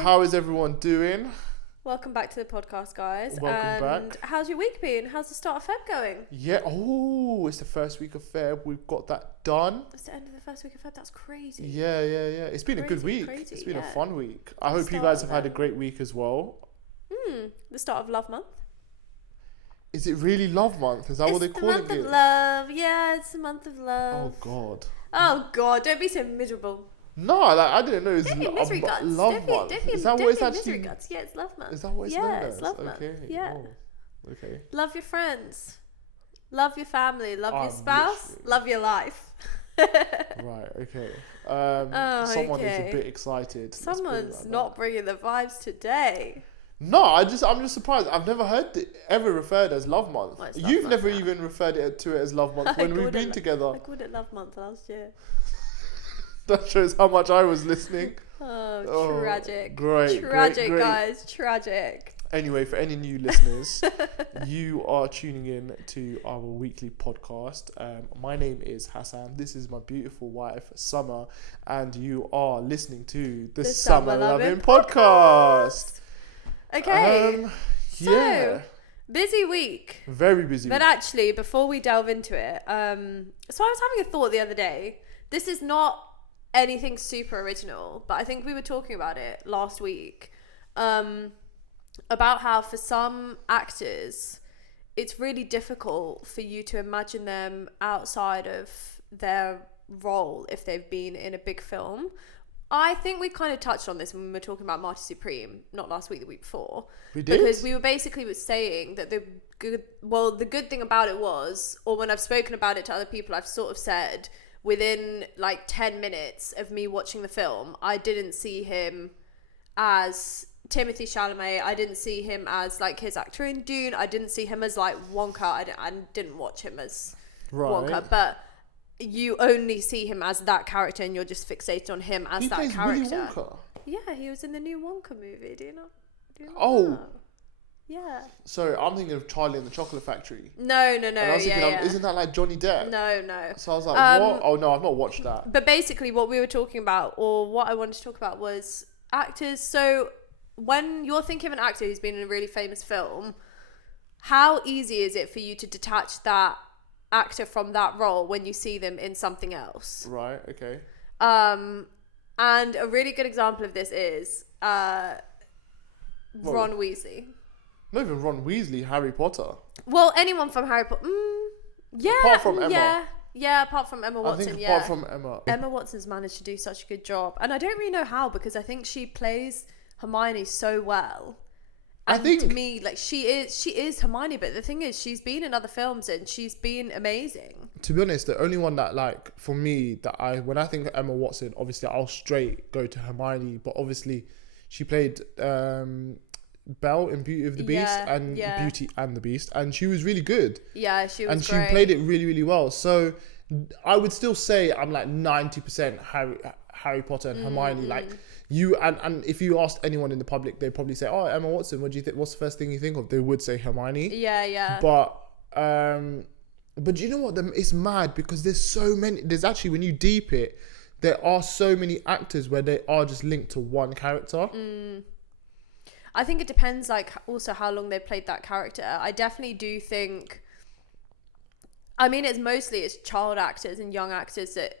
How is everyone doing? Welcome back to the podcast, guys. Welcome back. How's your week been? How's the start of Feb going? Yeah, it's the first week of Feb. We've got that done. It's the end of the first week of Feb. That's crazy. Yeah. It's been a good week. It's been a fun week. I hope you guys have had a great week as well. The start of Love Month. Is it really Love Month? Is that what they're calling it? It's the month of love. Yeah, it's the month of love. Oh, God. Don't be so miserable. No, I didn't know it was misery guts. Love Month. Is that what it's actually? Misery guts. Yeah, it's Love Month. Is that what it's known as? It's Love Month. Okay. Yeah. Oh, okay. Love your friends. Love your family. Love your spouse. Love your life. Right. Okay. Someone is a bit excited. Someone's not bringing the vibes today. No, I'm just surprised. I've never heard it ever referred as Love Month. Well, You've never even referred to it as Love Month when we've been together. I called it Love Month last year. That shows how much I was listening. Oh, tragic. Great, guys. Tragic. Anyway, for any new listeners, you are tuning in to our weekly podcast. My name is Hassan. This is my beautiful wife, Summer. And you are listening to the Summer Lovin Podcast. Okay. Yeah. Busy week. Very busy But actually, before we delve into it, so I was having a thought the other day. This is not anything super original, but I think we were talking about it last week. About how for some actors, it's really difficult for you to imagine them outside of their role if they've been in a big film. I think we kind of touched on this when we were talking about Marty Supreme, not last week, the week before. We did? Because we were basically saying that the good thing about it was, or when I've spoken about it to other people, I've sort of said, within like 10 minutes of me watching the film, I didn't see him as Timothée Chalamet. I didn't see him as like his actor in Dune. I didn't see him as like Wonka. I didn't watch him as Wonka. But you only see him as that character and you're just fixated on him as that character. Willy Wonka? Yeah, he was in the new Wonka movie. Do you not know? Yeah. So I'm thinking of Charlie and the Chocolate Factory. No. And I was thinking, isn't that like Johnny Depp? No. So I was like, what? Oh no, I've not watched that. But basically what we were talking about, or what I wanted to talk about, was actors. So when you're thinking of an actor who's been in a really famous film, how easy is it for you to detach that actor from that role when you see them in something else? Right, okay. And a really good example of this is Ron Weasley. Not even Ron Weasley, Harry Potter. Well, anyone from Harry Potter. Yeah. Apart from Emma. Yeah, apart from Emma Watson. I think apart from Emma. Emma Watson's managed to do such a good job. And I don't really know how, because I think she plays Hermione so well. And to me, like, she is Hermione, but the thing is, she's been in other films and she's been amazing. To be honest, the only one that, like, for me, when I think of Emma Watson, obviously I'll straight go to Hermione, but obviously she played Belle in Beauty and the Beast and Beauty and the Beast, and she was really good. Yeah, she was great. And she played it really, really well. So I would still say I'm like 90% Harry Potter and Hermione. Like, you and if you asked anyone in the public, they'd probably say, "Oh, Emma Watson. What do you think? What's the first thing you think of?" They would say Hermione. Yeah. But you know what? It's mad because there's so many. There's actually, when you deep it, there are so many actors where they are just linked to one character. I think it depends, like, also how long they played that character. I definitely do think, I mean, it's child actors and young actors that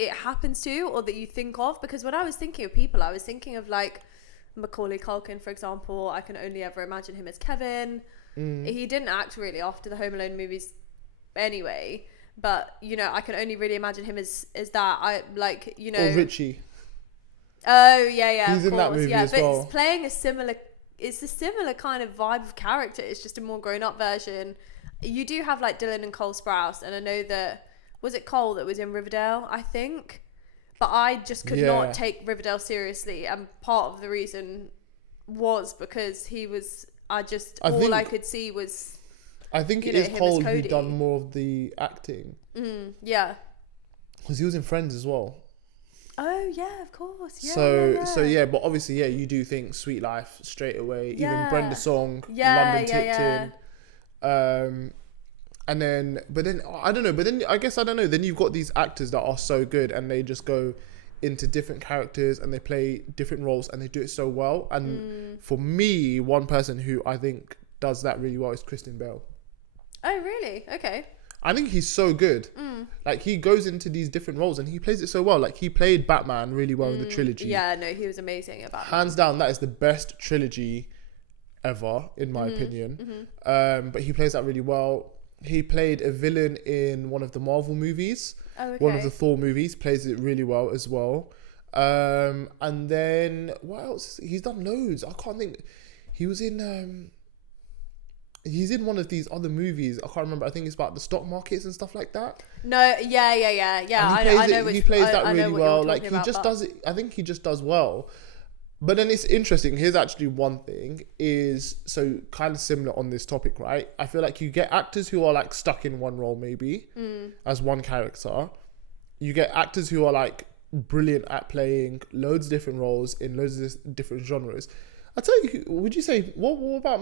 it happens to, or that you think of. Because when I was thinking of people, I was thinking of, like, Macaulay Culkin, for example. I can only ever imagine him as Kevin. He didn't act really after the Home Alone movies anyway. But, you know, I can only really imagine him as that. Or Richie. Oh, yeah, he's in that movie as well. But it's playing a similar kind of vibe of character. It's just a more grown-up version. You do have, like, Dylan and Cole Sprouse, and I know that, was it Cole that was in Riverdale, I think? But I just could not take Riverdale seriously, and part of the reason was because he was, I could see was, I think it is Cole who done more of the acting. Yeah. Because he was in Friends as well. Oh yeah, of course. Yeah. So but obviously, you do think Sweet Life straight away. Yeah. Even Brenda Song, London Tipton. And then, I don't know. But then I guess I don't know. Then you've got these actors that are so good, and they just go into different characters and they play different roles and they do it so well. And for me, one person who I think does that really well is Christian Bale. Oh, really? Okay. I think he's so good. Like, he goes into these different roles and he plays it so well. Like, he played Batman really well in the trilogy. Yeah, no, he was amazing at Batman. Hands down, that is the best trilogy ever, in my opinion. But he plays that really well. He played a villain in one of the Marvel movies. Oh, okay. One of the Thor movies, plays it really well as well. And then, what else? He's done loads. I can't think. He was in... He's in one of these other movies. I can't remember. I think it's about the stock markets and stuff like that. No, yeah. I know. He plays that really well. Like, he just does it. I think he just does well. But then it's interesting. Here's actually one thing is, so kind of similar on this topic, right? I feel like you get actors who are like stuck in one role maybe as one character. You get actors who are like brilliant at playing loads of different roles in loads of different genres. I tell you, would you say, what about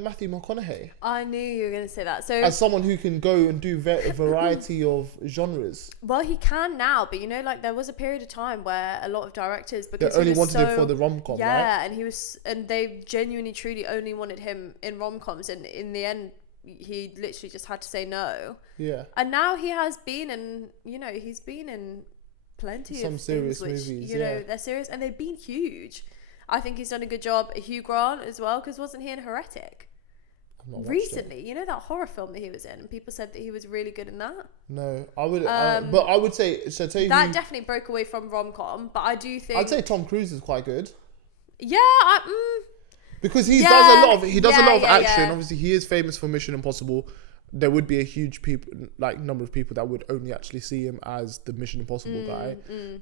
Matthew McConaughey? I knew you were going to say that. So, as someone who can go and do a variety of genres. Well, he can now, but like there was a period of time where a lot of directors, because they only wanted him for the rom-com, yeah, right? and they genuinely, truly only wanted him in rom-coms, and in the end, he literally just had to say no. Yeah. And now he has been in, he's been in plenty some of serious things which, movies, they're serious, and they've been huge. I think he's done a good job. Hugh Grant as well, because wasn't he in Heretic recently? That horror film that he was in, and people said that he was really good in that. No, I would, but I would say, that definitely broke away from rom-com. But I do think I'd say Tom Cruise is quite good. Yeah, because he does a lot of action. Yeah. Obviously, he is famous for Mission Impossible. There would be a huge number of people that would only actually see him as the Mission Impossible guy.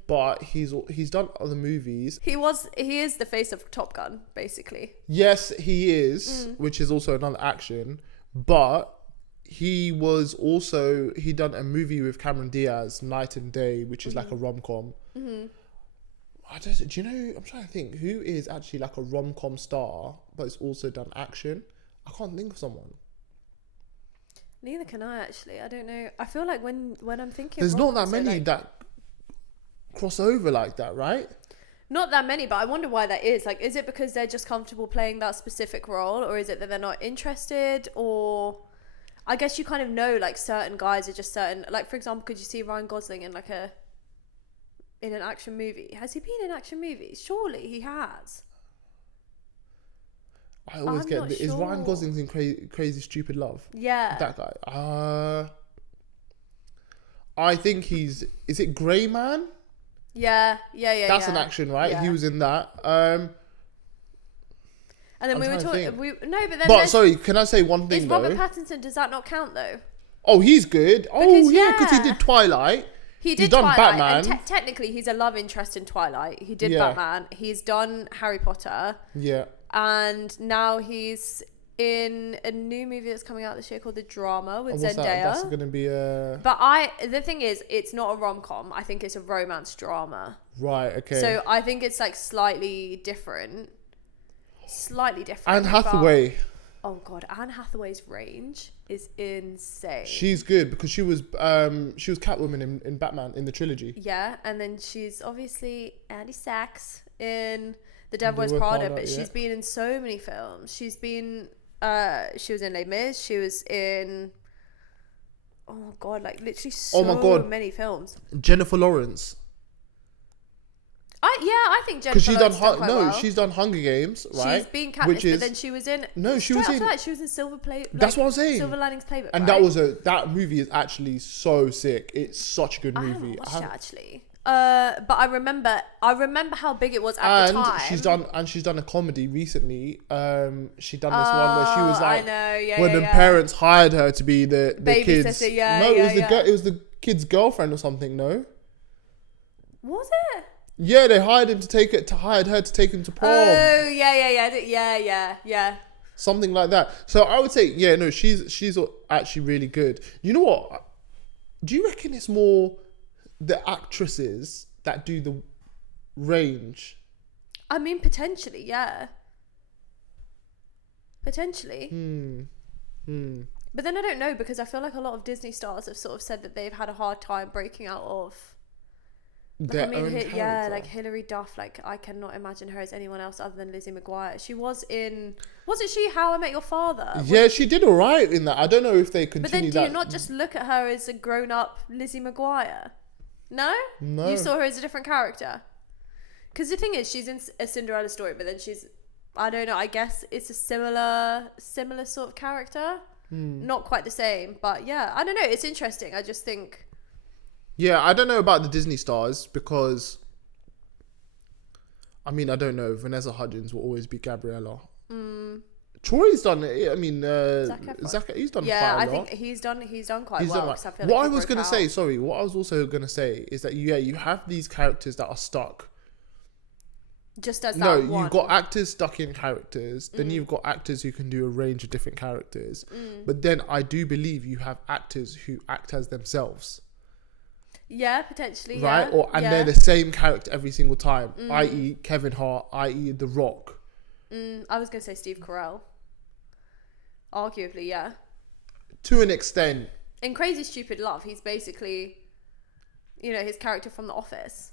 But he's done other movies. He is the face of Top Gun, basically. Yes, he is, which is also another action. But he done a movie with Cameron Diaz, Night and Day, which is like a rom-com. Do you know, I'm trying to think who is actually like a rom-com star, but it's also done action. I can't think of someone. Neither can I, actually. I don't know. I feel like when I'm thinking, there's not that many that cross over like that, right? Not that many, but I wonder why that is. Like, is it because they're just comfortable playing that specific role, or is it that they're not interested? Or I guess you kind of know, like, certain guys are just certain. Like, for example, could you see Ryan Gosling in in an action movie? Has he been in action movies? Surely he has. I always is Ryan Gosling's in Crazy Stupid Love? Yeah. That guy. I think is it Grey Man? Yeah. That's an action, right? Yeah. He was in that. And then we were talking. But sorry, can I say one thing? Is Robert Pattinson? Does that not count though? Oh, he's good. Because he did Twilight. He's done Twilight, Batman. And technically, he's a love interest in Twilight. He did Batman. He's done Harry Potter. Yeah. And now he's in a new movie that's coming out this year called The Drama with Zendaya. That's going to be a... But the thing is, it's not a rom-com. I think it's a romance drama. Right, okay. So I think it's like slightly different. Anne Hathaway. Oh God, Anne Hathaway's range is insane. She's good because she was Catwoman in Batman in the trilogy. Yeah, and then she's obviously Andy Sachs in The Devil Wears Prada, but she's been in so many films. She's been, she was in Les Mis. She was in, oh God, like literally so many films. Jennifer Lawrence. I think Jennifer Lawrence done quite well. She's done Hunger Games, right? She's been Katniss, but then she was in. No, she was in. She was in Silver Play. That's what I was saying. Silver Linings Playbook. And right? that movie is actually so sick. It's such a good movie. I haven't watched it actually. But I remember how big it was at the time. She's done a comedy recently. She done this one where she was like, I know, when the parents hired her to be the kids. It was the kid's girlfriend or something. No, was it? Yeah, they hired her to take him to prom. Oh yeah. Something like that. So I would say, she's actually really good. You know what? Do you reckon it's more the actresses that do the range? I mean, potentially, yeah. Potentially. But then I don't know, because I feel like a lot of Disney stars have sort of said that they've had a hard time breaking out of their own character. like Hilary Duff, like I cannot imagine her as anyone else other than Lizzie McGuire. She wasn't she How I Met Your Father? Yeah, she did alright in that. I don't know if they continue that. But then do you not just look at her as a grown-up Lizzie McGuire? No? No. You saw her as a different character? Because the thing is, she's in a Cinderella story, but then she's, I don't know, I guess it's a similar sort of character. Not quite the same, but yeah, I don't know, it's interesting. I just think... Yeah, I don't know about the Disney stars because, I mean, I don't know. Vanessa Hudgens will always be Gabriella. Troy's done it. I mean, Zac, he's done quite a lot. I think he's done quite well. Right. I feel What like I was going to say, sorry, what I was also going to say is that, you have these characters that are stuck. Just as that one. No, you've got actors stuck in characters. Then you've got actors who can do a range of different characters. But then I do believe you have actors who act as themselves. Yeah, potentially. Right? Yeah. They're the same character every single time. I.e. Kevin Hart, i.e. The Rock. I was going to say Steve Carell. Arguably, yeah. To an extent. In Crazy Stupid Love, he's basically, his character from The Office.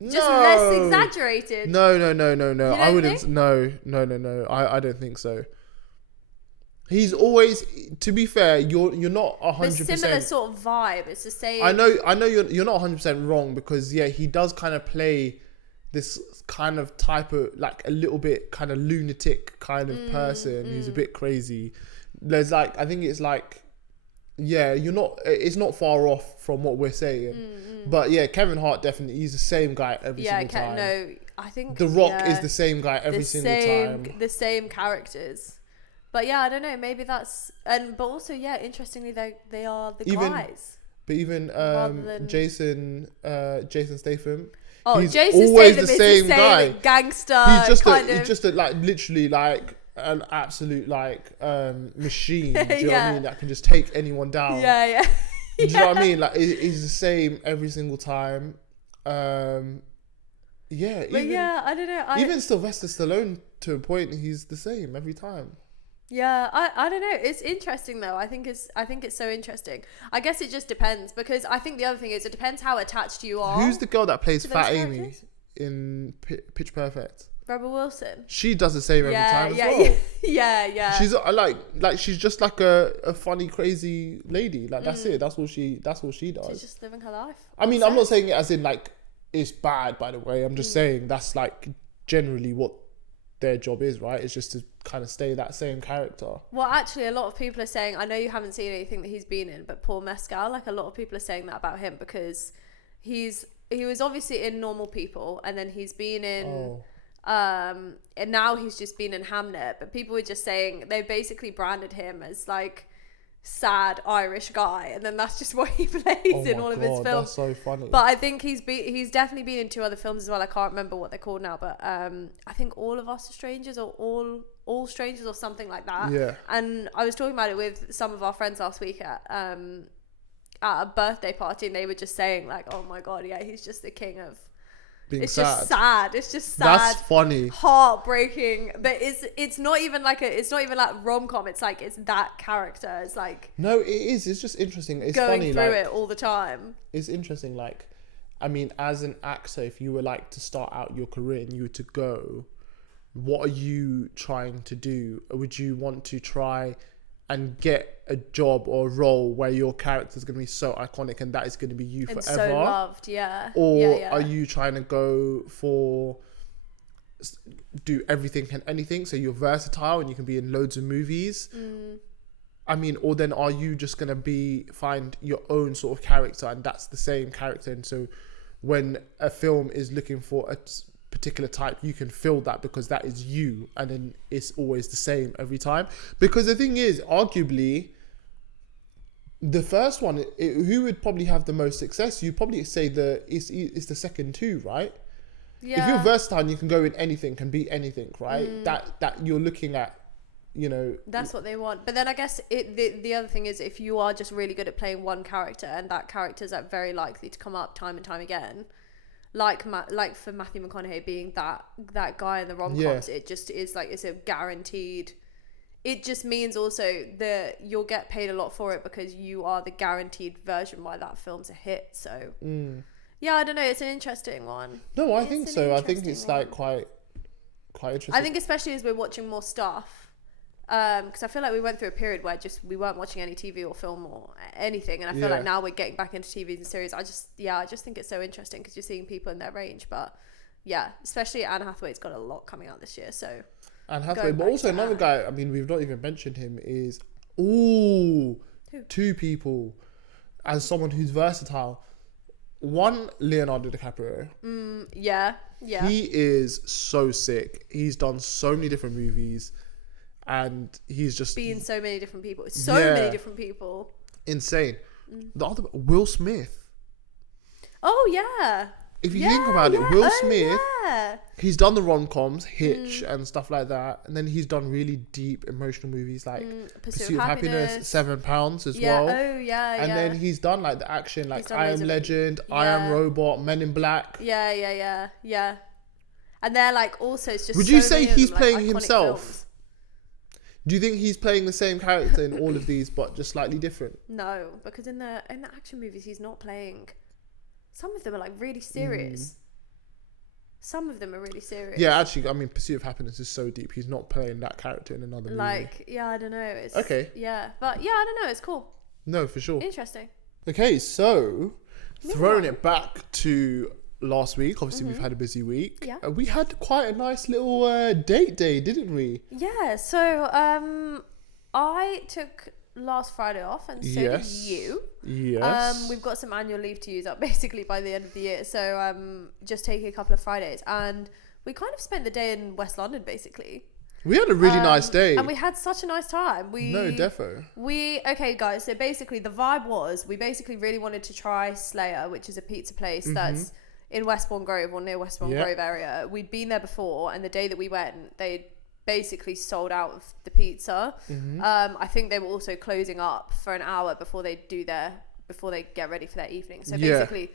Just less exaggerated. No. I wouldn't. Think? No. I don't think so. He's always, to be fair, you're not 100%. The similar sort of vibe. It's the same. I know you're not 100% wrong because he does kind of play this kind of type of, like, a little bit kind of lunatic kind of person who's a bit crazy. There's like, I think it's like, yeah, it's not far off from what we're saying. But yeah, Kevin Hart definitely, he's the same guy every single time. No, I think The Rock is the same guy every single time. The same characters. But yeah, I don't know, maybe that's, but also, yeah, interestingly, they are the guys. But even Jason Statham. Oh, he's Jason always Statham the is same guy. Gangster. He's just a like literally like an absolute like machine. Do you know what I mean? That can just take anyone down. Yeah. Do you know what I mean? Like he's the same every single time. I don't know. Even Sylvester Stallone, to a point, he's the same every time. Yeah, I don't know. It's interesting though. I think it's so interesting. I guess it just depends, because I think the other thing is it depends how attached you are. Who's the girl that plays Fat Amy characters? in Pitch Perfect? Rebel Wilson. She does the same every time as well. Yeah. She's like she's just like a funny, crazy lady. Like that's it. That's all she does. She's just living her life. I mean, I'm not saying it as in like it's bad, by the way. I'm just saying that's like generally what their job is, right? It's just to kind of stay that same character. Well, actually, a lot of people are saying, I know you haven't seen anything that he's been in, but Paul Mescal, like a lot of people are saying that about him, because he was obviously in Normal People, and then he's been in and now he's just been in Hamnet. But people were just saying they basically branded him as like sad Irish guy, and then that's just what he plays in all of his films. That's so funny. But I think he's definitely been in 2 other films as well. I can't remember what they're called now, but I think All of Us Are Strangers, or All Strangers, or something like that. Yeah. And I was talking about it with some of our friends last week at a birthday party, and they were just saying like, oh my god, yeah, he's just the king of being it's sad. just sad. It's just sad. That's funny. Heartbreaking. But it's not even like rom-com. It's like, it's that character. It's like, no, it is. It's just interesting. It's going funny, through like, it all the time. It's interesting. Like, I mean, as an actor, if you were like to start out your career and you were to go, what are you trying to do? Would you want to try and get a job or a role where your character is going to be so iconic and that is going to be you and forever? So loved, yeah. Or are you trying to go for do everything and anything, so you're versatile and you can be in loads of movies? I mean, or then are you just going to find your own sort of character, and that's the same character, and so when a film is looking for a particular type, you can fill that because that is you, and then it's always the same every time? Because the thing is, arguably, the first one, who would probably have the most success? You'd probably say it's the second two, right? Yeah. If you're versatile and you can go in anything, can be anything, right? That you're looking at, that's what they want. But then I guess the other thing is, if you are just really good at playing one character, and that character's like very likely to come up time and time again, like for Matthew McConaughey being that guy in the rom-coms, it just is like, it's a guaranteed. It just means also that you'll get paid a lot for it because you are the guaranteed version why that film's a hit. So Yeah, I don't know. It's an interesting one. No, I think so. I think it's like quite interesting. I think especially as we're watching more stuff, because I feel like we went through a period where we weren't watching any TV or film or anything, and I feel like now we're getting back into TVs and series. I just think it's so interesting because you're seeing people in their range. But yeah, especially Anne Hathaway's got a lot coming out this year. So Anne Hathaway, but also another guy. I mean, we've not even mentioned him. Is two people as someone who's versatile. One, Leonardo DiCaprio. Yeah. He is so sick. He's done so many different movies, and he's just being so many different people. Many different people. Insane. The other, Will Smith. Oh yeah. If you think about it, Will Smith, he's done the rom-coms, Hitch and stuff like that, and then he's done really deep emotional movies like Pursuit of Happiness, 7 Pounds as well. Oh yeah. And then he's done like the action, like I Am Legend, I Am Robot, Men in Black. Yeah. And they're like also it's just. Would you say he's playing himself? Films. Do you think he's playing the same character in all of these, but just slightly different? No, because in the action movies, he's not playing. Some of them are like really serious. Some of them are really serious. Yeah, actually, I mean, Pursuit of Happiness is so deep. He's not playing that character in another movie. Like, yeah, I don't know. It's, okay. Yeah, but yeah, I don't know. It's cool. No, for sure. Interesting. Okay, so throwing it back to last week. Obviously, we've had a busy week. Yeah. We had quite a nice little date day, didn't we? Yeah. So, I took last Friday off, and so did you. Yes. We've got some annual leave to use up basically by the end of the year, so just taking a couple of Fridays, and we kind of spent the day in West London basically. We had a really nice day, and we had such a nice time. Okay guys, so basically the vibe was we basically really wanted to try Slayer, which is a pizza place that's in Westbourne Grove or near Westbourne Grove area. We'd been there before, and the day that we went, they basically sold out of the pizza. I think they were also closing up for an hour before they get ready for their evening. So basically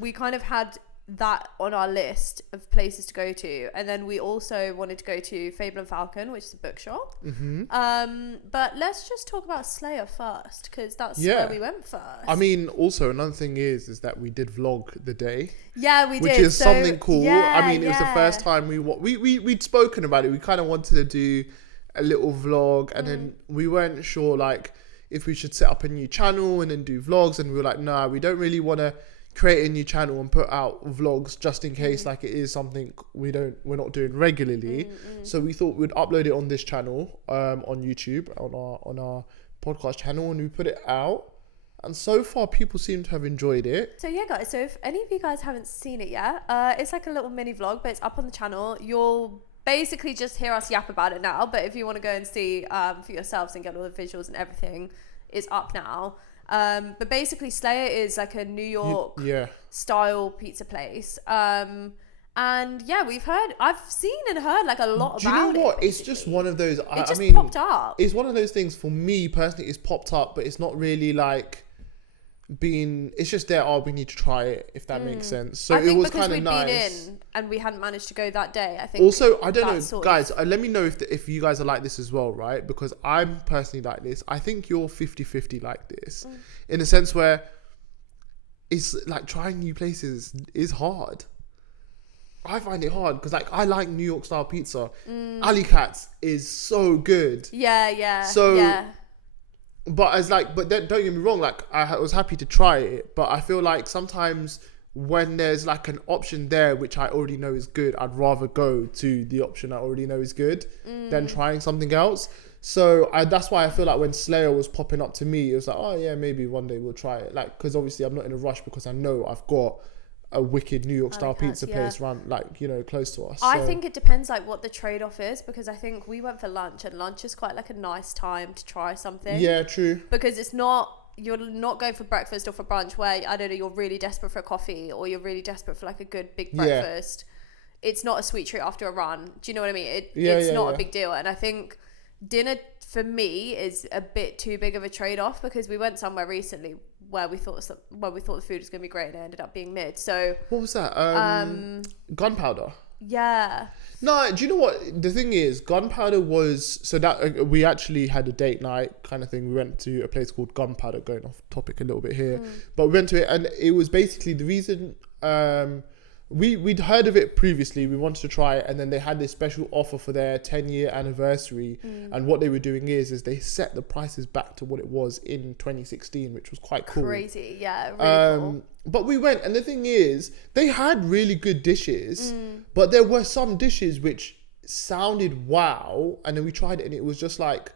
we kind of had that on our list of places to go to, and then we also wanted to go to Fable and Falcon, which is a bookshop. But let's just talk about Slayer first, because that's where we went first. I mean, also another thing is that we did vlog the day. Yeah, we did, which is something cool. I mean, it was the first time we'd spoken about it. We kind of wanted to do a little vlog, and then we weren't sure like if we should set up a new channel and then do vlogs, and we were like, nah, we don't really want to create a new channel and put out vlogs just in case like it is something we're not doing regularly. So we thought we'd upload it on this channel on YouTube on our podcast channel, and we put it out, and so far people seem to have enjoyed it. So yeah guys, so if any of you guys haven't seen it yet, it's like a little mini vlog, but it's up on the channel. You'll basically just hear us yap about it now, but if you want to go and see for yourselves and get all the visuals and everything, it's up now. But basically Slayer is like a New York style pizza place. And yeah, I've seen and heard like a lot about it. Do you know what? It's just one of those, it just popped up. It's one of those things for me personally, it's popped up, but it's not really like it's just there, we need to try it, if that makes sense. So it was kind of nice. Been in and we hadn't managed to go that day, I think. Also, I don't know, guys, let me know if you guys are like this as well, right? Because I'm personally like this. I think you're 50-50 like this, in a sense where it's like trying new places is hard. I find it hard because like I like New York style pizza. Alley Cats is so good. Yeah. But then, don't get me wrong, like I was happy to try it, but I feel like sometimes when there's like an option there which I already know is good, I'd rather go to the option I already know is good than trying something else. So that's why I feel like when Slayer was popping up to me, it was like, oh yeah, maybe one day we'll try it. Like, because obviously I'm not in a rush because I know I've got a wicked New York style pizza place around, like, you know, close to us. I think it depends like what the trade-off is, because I think we went for lunch, and lunch is quite like a nice time to try something. Yeah, true. Because you're not going for breakfast or for brunch where, I don't know, you're really desperate for a coffee, or you're really desperate for like a good big breakfast. It's not a sweet treat after a run. Do you know what I mean? It's not a big deal. And I think dinner for me is a bit too big of a trade-off, because we went somewhere recently where we thought the food was going to be great, and it ended up being mid. So what was that? Gunpowder. Yeah. No, do you know what the thing is? Gunpowder was so that we actually had a date night kind of thing. We went to a place called Gunpowder. Going off topic a little bit here, but we went to it, and it was basically the reason. We'd heard of it previously. We wanted to try it, and then they had this special offer for their 10-year anniversary. And what they were doing is they set the prices back to what it was in 2016, which was quite cool. Crazy, yeah, really cool. But we went, and the thing is, they had really good dishes, but there were some dishes which sounded wow, and then we tried it, and it was just like,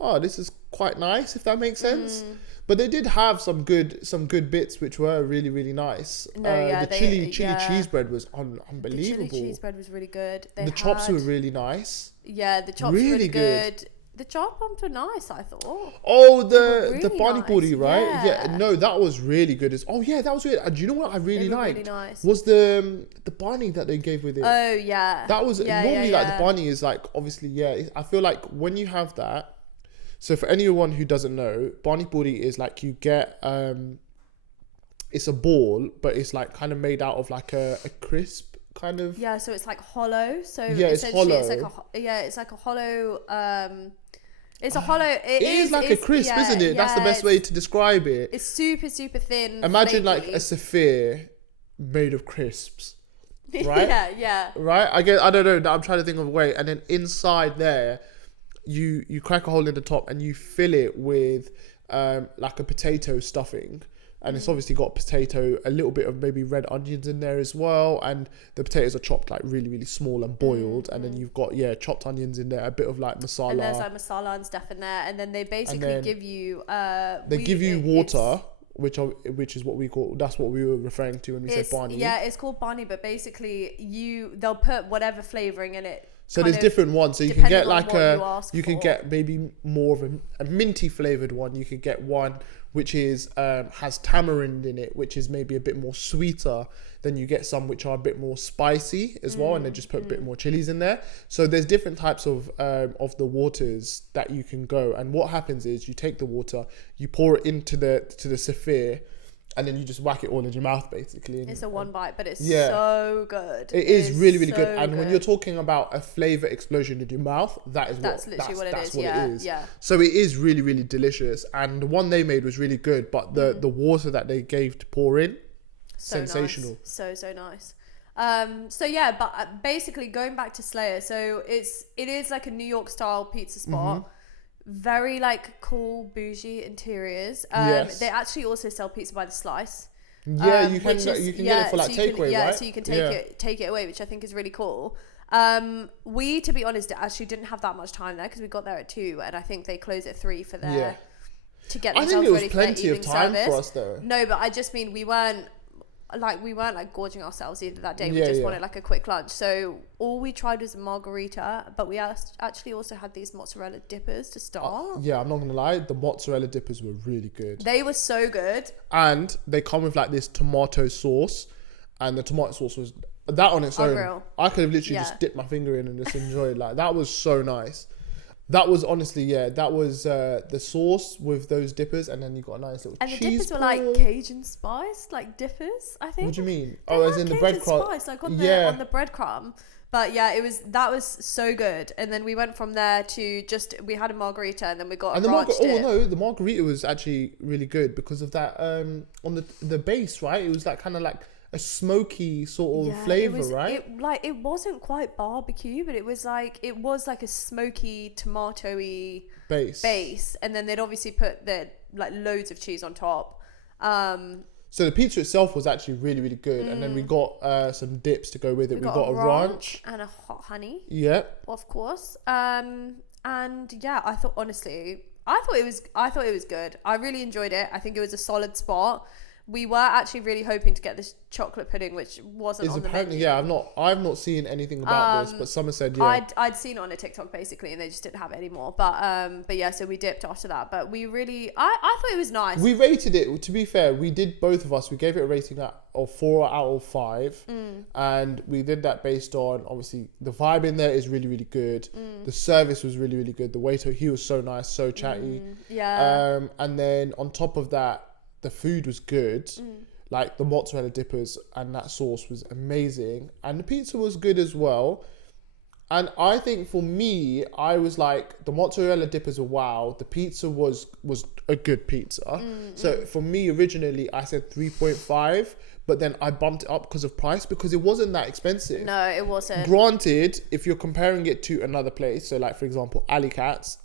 oh, this is quite nice, if that makes sense. But they did have some good bits which were really, really nice. The chili cheese bread was unbelievable. The chili cheese bread was really good. The chops were really nice. Yeah, the chops were really good. The chop bombs were nice, I thought. Oh, really the bani puri, right? Yeah. No, that was really good. That was good. And do you know what I really liked? Really nice. Was the bani that they gave with it. Oh, yeah. That was normally like the bani is like, obviously, I feel like when you have that, so for anyone who doesn't know, bani puri is like you get, it's a ball, but it's like kind of made out of like a crisp kind of. Yeah, so it's like hollow. So yeah, it's hollow. It's like a hollow. It's a hollow. It is like a crisp, isn't it? That's the best way to describe it. It's super, super thin. Imagine flaky. like a sapphire made of crisps, right? yeah. Right. I don't know. I'm trying to think of a way. And then inside there, you crack a hole in the top and you fill it with like a potato stuffing. And it's obviously got potato, a little bit of maybe red onions in there as well. And the potatoes are chopped like really, really small and boiled. And then you've got, chopped onions in there, a bit of like masala. And there's like masala and stuff in there. And then they basically give you... they give you water, which is what we call... That's what we were referring to when we said bani. Yeah, it's called bani, but basically they'll put whatever flavouring in it. So there's different ones. So you can get like you can get maybe more of a minty flavoured one. You could get one which is has tamarind in it, which is maybe a bit more sweeter. Then you get some which are a bit more spicy as well, and they just put a bit more chilies in there. So there's different types of the waters that you can go. And what happens is you take the water, you pour it into the sapphire, and then you just whack it all in your mouth, basically. It's a one bite, but it's so good. It is really, really good. And when you're talking about a flavour explosion in your mouth, that's literally what it is. Yeah. So it is really, really delicious. And the one they made was really good, but the water that they gave to pour in, sensational. Nice. So nice. But basically going back to Slayer, so it is like a New York style pizza spot. Very like cool bougie interiors. Yes. They actually also sell pizza by the slice. You can get it for like takeaway, right? So you can take it away, which I think is really cool. We, to be honest, actually didn't have that much time there because we got there at 2, and I think they close at 3 for their to get themselves ready for their evening service. I think it was plenty of time for us though. No, but I just mean we weren't gorging ourselves either that day. We just wanted like a quick lunch. So all we tried was a margarita, but we actually also had these mozzarella dippers to start. I'm not gonna lie, the mozzarella dippers were really good. They were so good. And they come with like this tomato sauce, and the tomato sauce was that on its own. I could have literally just dipped my finger in and just enjoyed. Like that was so nice. That was honestly, that was the sauce with those dippers, and then you got a nice little cheese. And the dippers were like Cajun spice, like dippers, I think. What do you mean? As in the breadcrumb. Spice, like on the breadcrumb. But yeah, that was so good. And then we went from there to we had a margarita, and then we got the margarita was actually really good because of that on the base, right? It was that kind of like a smoky sort of flavor, right? It wasn't quite barbecue, but it was like a smoky tomatoey base, and then they'd obviously put like loads of cheese on top. So the pizza itself was actually really, really good, and then we got some dips to go with it. We got a ranch and a hot honey. Yeah, of course. And yeah, I thought it was good. I really enjoyed it. I think it was a solid spot. We were actually really hoping to get this chocolate pudding, which wasn't on the menu. Yeah, I've not seen anything about this, but Summer said I'd seen it on a TikTok basically, and they just didn't have it anymore. But yeah, so we dipped after that. But we really, I thought it was nice. We rated it. To be fair, we did both of us. We gave it a rating of 4 out of 5, and we did that based on obviously the vibe in there is really, really good. The service was really, really good. The waiter, he was so nice, so chatty. Yeah. And then on top of that, the food was good. Like the mozzarella dippers and that sauce was amazing, and the pizza was good as well. And I think for me, I was like, the mozzarella dippers were wow. The pizza was a good pizza. So for me, originally, I said 3.5, but then I bumped it up because of price, because it wasn't that expensive. No, it wasn't. Granted, if you're comparing it to another place, so like, for example, Alley Cats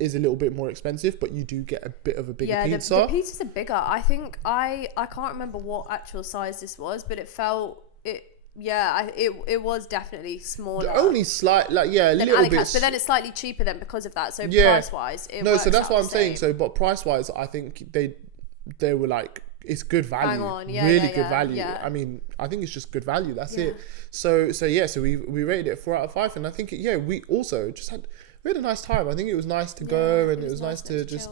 is a little bit more expensive, but you do get a bit of a bigger pizza. Yeah, the pizzas are bigger. I think, I can't remember what actual size this was, but it felt... it was definitely smaller. Only slight, like, yeah, a little bit. But then it's slightly cheaper then because of that. So yeah. price wise, so that's what I'm saying. So, but price wise, I think they were like, it's good value. Hang on, really good value. Yeah. I mean, I think it's just good value. That's it. So we rated it 4 out of 5, and I think we also just had a nice time. I think it was nice to go, and it was nice to just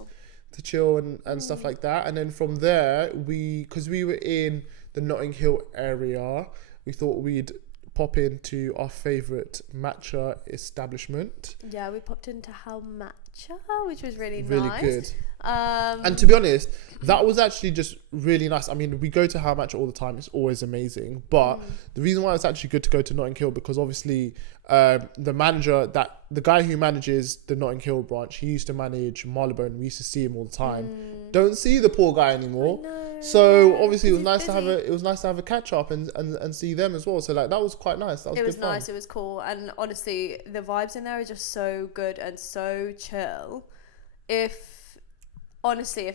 to chill and stuff like that. And then from there, because we were in the Notting Hill area, we thought we'd pop into our favourite matcha establishment. Yeah, we popped into How Matcha, which was really nice. Really good. And to be honest, that was actually just really nice. I mean, we go to How Matcha all the time. It's always amazing. But the reason why it's actually good to go to Notting Hill, because obviously the guy who manages the Notting Hill branch, he used to manage Marylebone. We used to see him all the time. Don't see the poor guy anymore. So obviously it was nice to have a catch up and see them as well. So like that was quite nice. It was nice. It was cool. And honestly, the vibes in there are just so good and so chill. If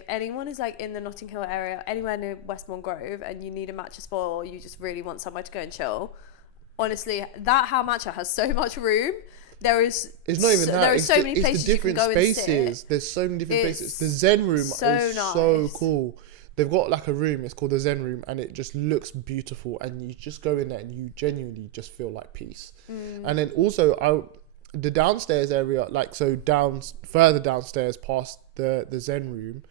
anyone is like in the Notting Hill area, anywhere near Westbourne Grove, and you need a matcha spot, or you just really want somewhere to go and chill, honestly, that How Matcha has so much room. It's not even that. There are so many places you can go and sit. There's so many different places. The Zen room is nice. So cool. They've got like a room, it's called the Zen room, and it just looks beautiful, and you just go in there and you genuinely just feel like peace. And then also the downstairs area, like further downstairs past the Zen room,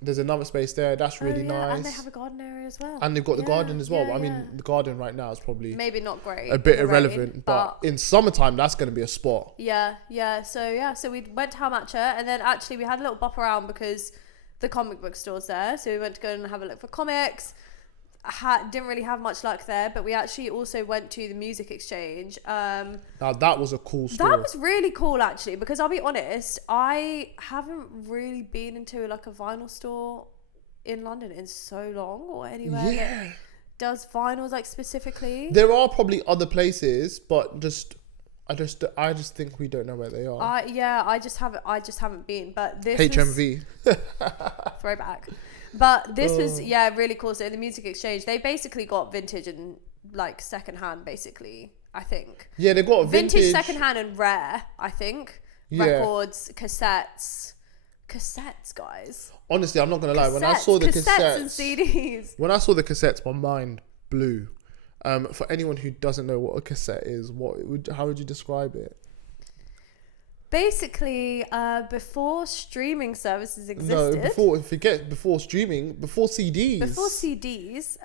there's another space there that's really nice. And they have a garden area as well. And they've got the garden as well. I mean, the garden right now is probably maybe not great, a bit irrelevant, but in summertime that's going to be a spot. So we went to How Matcha, and then actually we had a little bop around because the comic book store's there, so we went to go and have a look for comics. Didn't really have much luck there, but we actually also went to the Music Exchange. Now that was a cool store. That was really cool actually, because I'll be honest, I haven't really been into like a vinyl store in London in so long, or anywhere that does vinyls like specifically. There are probably other places, but I just think we don't know where they are. I just haven't been. But this HMV throwback. But this was really cool. So in the Music Exchange, they basically got vintage and like secondhand, basically. I think. Yeah, they got vintage, secondhand, and rare. I think records, cassettes, guys. Honestly, I'm not gonna lie. When I saw the cassettes and CDs, my mind blew. For anyone who doesn't know what a cassette is, how would you describe it? Basically, before streaming services existed. Before streaming, before CDs. Before CDs,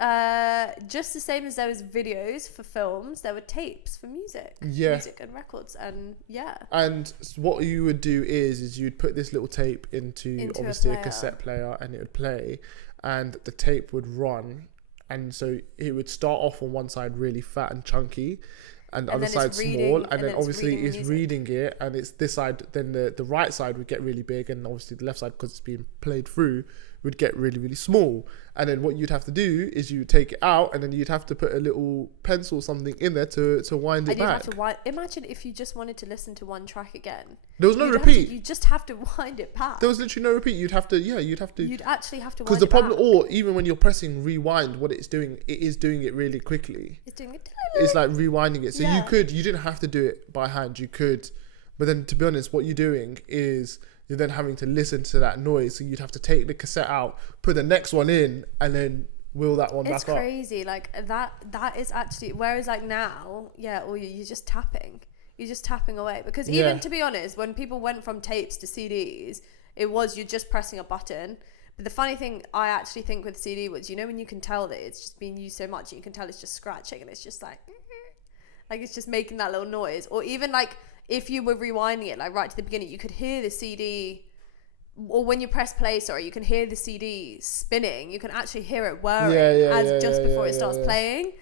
just the same as there was videos for films, there were tapes for music. Yeah. Music and records, and And what you would do is you'd put this little tape into obviously a cassette player, and it would play, and the tape would run. And so it would start off on one side really fat and chunky, and the other side small, and then obviously it's reading it, and it's this side, then the right side would get really big, and obviously the left side, because it's being played through, would get really, really small. And then what you'd have to do is you take it out, and then you'd have to put a little pencil or something in there to wind it back. Imagine if you just wanted to listen to one track again. There was no repeat. You just have to wind it back. There was literally no repeat. You'd actually have to You'd actually have to wind it back. Because the problem, or even when you're pressing rewind, what it's doing, it is doing it really quickly. It's doing it. It's like rewinding it. So you didn't have to do it by hand. You could, but then to be honest, what you're doing is you're then having to listen to that noise. So you'd have to take the cassette out, put the next one in, and then wheel that one back up. It's crazy. Like that is actually, whereas like now, or you're just tapping. You're just tapping away. Because even to be honest, when people went from tapes to CDs, you're just pressing a button. But the funny thing I actually think with CD was, when you can tell that it's just being used so much, and you can tell it's just scratching, and it's just like it's just making that little noise. Or even like if you were rewinding it, like right to the beginning, you could hear the CD or when you press play, sorry, you can hear the CD spinning. You can actually hear it whirring just before it starts playing.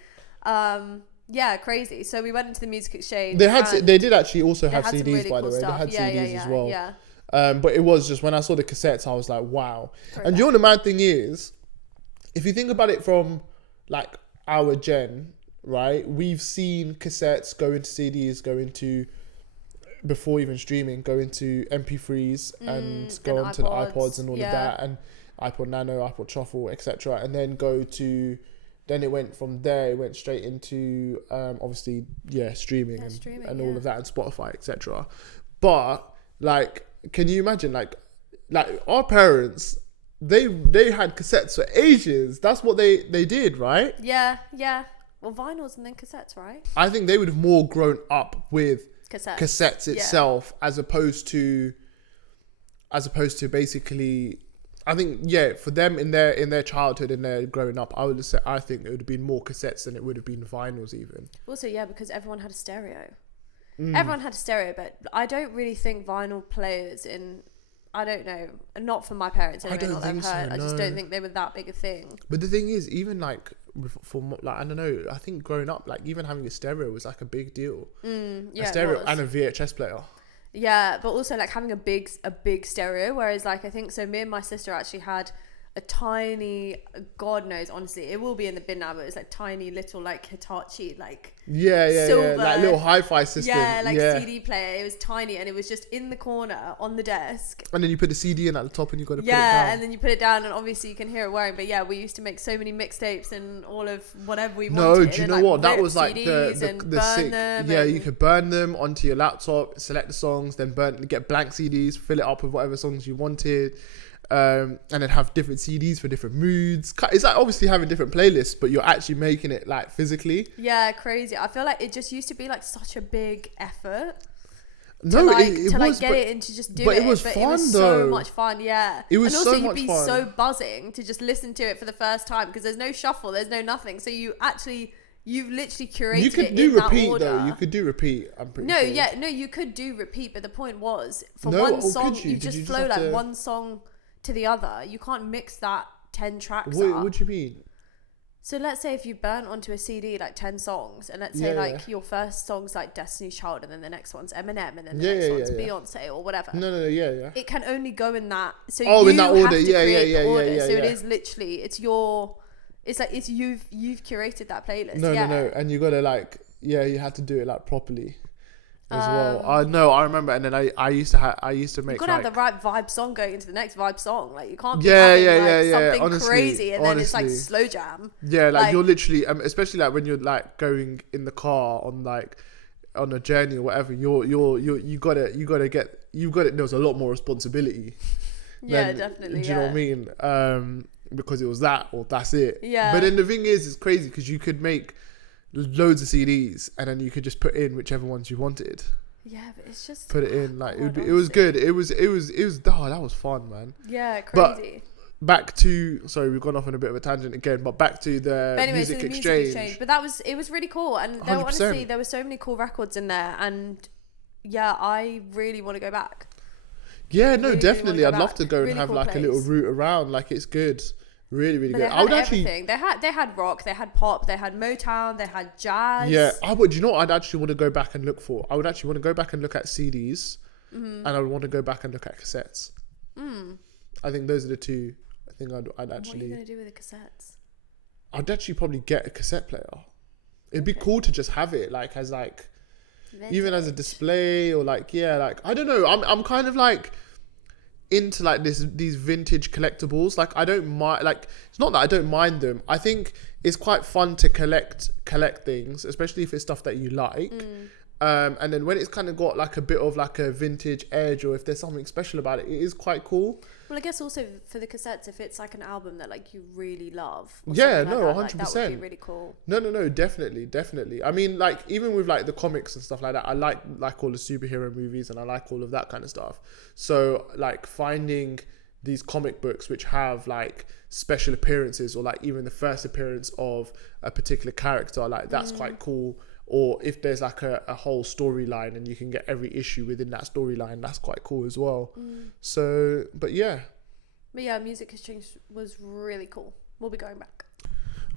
Yeah, crazy. So we went into the music exchange. They did actually also have CDs, really by cool the way. stuff. They had CDs as well. Yeah. But it was just when I saw the cassettes, I was like, wow. And you know what the mad thing is? If you think about it from like our gen, right? We've seen cassettes go into CDs, go into, before even streaming, go into MP3s and go onto the iPods and all of that, and iPod Nano, iPod Shuffle, etc. And then then it went from there, it went straight into obviously streaming and all of that, and Spotify, etc. But like, can you imagine like our parents, they had cassettes for ages. That's what they did, right? Yeah. Well, vinyls and then cassettes, right? I think they would have more grown up with cassettes itself, as opposed to basically, I think for them in their childhood and their growing up, I think it would have been more cassettes than it would have been vinyls even. Also, because everyone had a stereo. Everyone had a stereo, but I don't really think vinyl players I don't know, not for my parents anyway, not that I've heard. I just don't think they were that big a thing. But the thing is, even like I don't know, I think growing up, like even having a stereo was like a big deal. A stereo and a VHS player. Yeah, but also like having a big stereo, whereas like I think so me and my sister actually had a tiny, God knows, honestly, it will be in the bin now, but it's like tiny little like Hitachi like silver, like little hi-fi system. CD player. It was tiny and it was just in the corner on the desk. And then you put the CD in at the top and you got to put it down. And then you put it down and obviously you can hear it whirring. But we used to make so many mixtapes and all of whatever we wanted. No, do you know what? That was like CDs the sick. You could burn them onto your laptop, select the songs, then get blank CDs, fill it up with whatever songs you wanted. And then have different CDs for different moods. It's like obviously having different playlists, but you're actually making it like physically. Yeah, crazy. I feel like it just used to be like such a big effort. No, it was, get it and to just do but it. It was but fun, it was though. So much fun, yeah. It was and also so much fun. You'd be so buzzing to just listen to it for the first time because there's no shuffle, there's no nothing. So you've literally curated you could it do in repeat, that order. Though. You could do repeat. I'm pretty sure. No, you could do repeat, but the point was for one song you just flow like one song to the other. You can't mix that 10 tracks up. What do you mean? So let's say if you burn onto a CD like 10 songs, and let's say your first song's like Destiny's Child, and then the next one's Eminem, and then the next one's Beyonce or whatever. No, yeah. It can only go in that. So in that order. Have to create the order. Yeah. So it is literally it's you've curated that playlist. No, and you gotta you had to do it like properly. As well. I remember, and then I used to make. You gotta have the right vibe song going into the next vibe song. Like you can't. Something honestly, crazy, and then it's like slow jam. Yeah, like you're literally, especially like when you're like going in the car on a journey or whatever. You gotta get. There's a lot more responsibility. Yeah, definitely. Do you know what I mean? Because it was that or that's it. Yeah. But then the thing is, it's crazy because you could make loads of CDs and then you could just put in whichever ones you wanted. Yeah, but it's just put it in like it was good. It was that was fun, man. Yeah, crazy. But back to we've gone off on a bit of a tangent again, but back to the music exchange. But it was really cool, and there were so many cool records in there, and I really want to go back. Yeah, no, definitely. I'd love to go and have like a little route around. Like it's good. Really, really good. I would everything. They had rock, they had pop, they had Motown, they had jazz. Yeah, do you know what I'd actually want to go back and look for? I would actually want to go back and look at CDs, and I would want to go back and look at cassettes. I think those are the two. I think I'd actually. What are you gonna do with the cassettes? I'd actually probably get a cassette player. It'd be cool to just have it as even as a display or I don't know. I'm kind of into these vintage collectibles. I don't mind, it's not that I don't mind them. I think it's quite fun to collect things, especially if it's stuff that you like. And then when it's kind of got a bit of a vintage edge, or if there's something special about it, it is quite cool. Well, I guess also for the cassettes, if it's an album that you really love. 100%. That would be really cool. No, definitely. I mean, even with the comics and stuff like that, I like all the superhero movies and I like all of that kind of stuff. So finding these comic books which have special appearances or even the first appearance of a particular character, that's quite cool. or if there's like a whole storyline and you can get every issue within that storyline, that's quite cool as well. So, but yeah, music exchange was really cool. We'll be going back.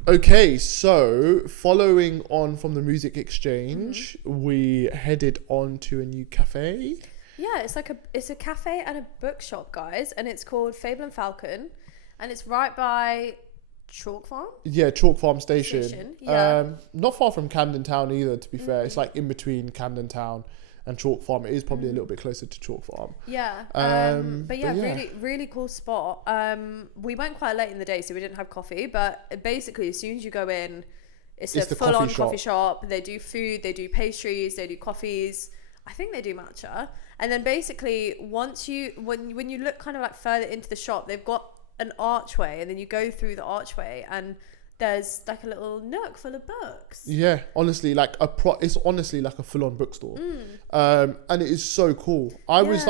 Okay, so following on from the music exchange, we headed on to a new cafe. Yeah, it's a cafe and a bookshop, guys, and it's called Fable and Falcon, and it's right by Chalk Farm. Yeah, Chalk Farm Station. Yeah. Not far from Camden Town either, to be fair. It's like in between Camden Town and Chalk Farm. It is probably a little bit closer to Chalk Farm. Yeah. But yeah, really, really cool spot. We went quite late in the day, so we didn't have coffee. But basically, as soon as you go in, it's a full-on coffee shop. They do food, they do pastries, they do coffees. I think they do matcha. And then basically, when you look kind of like further into the shop, they've got an archway, and then you go through the archway, and there's like a little nook full of books. Yeah, honestly, it's honestly like a full-on bookstore. And it is so cool. I was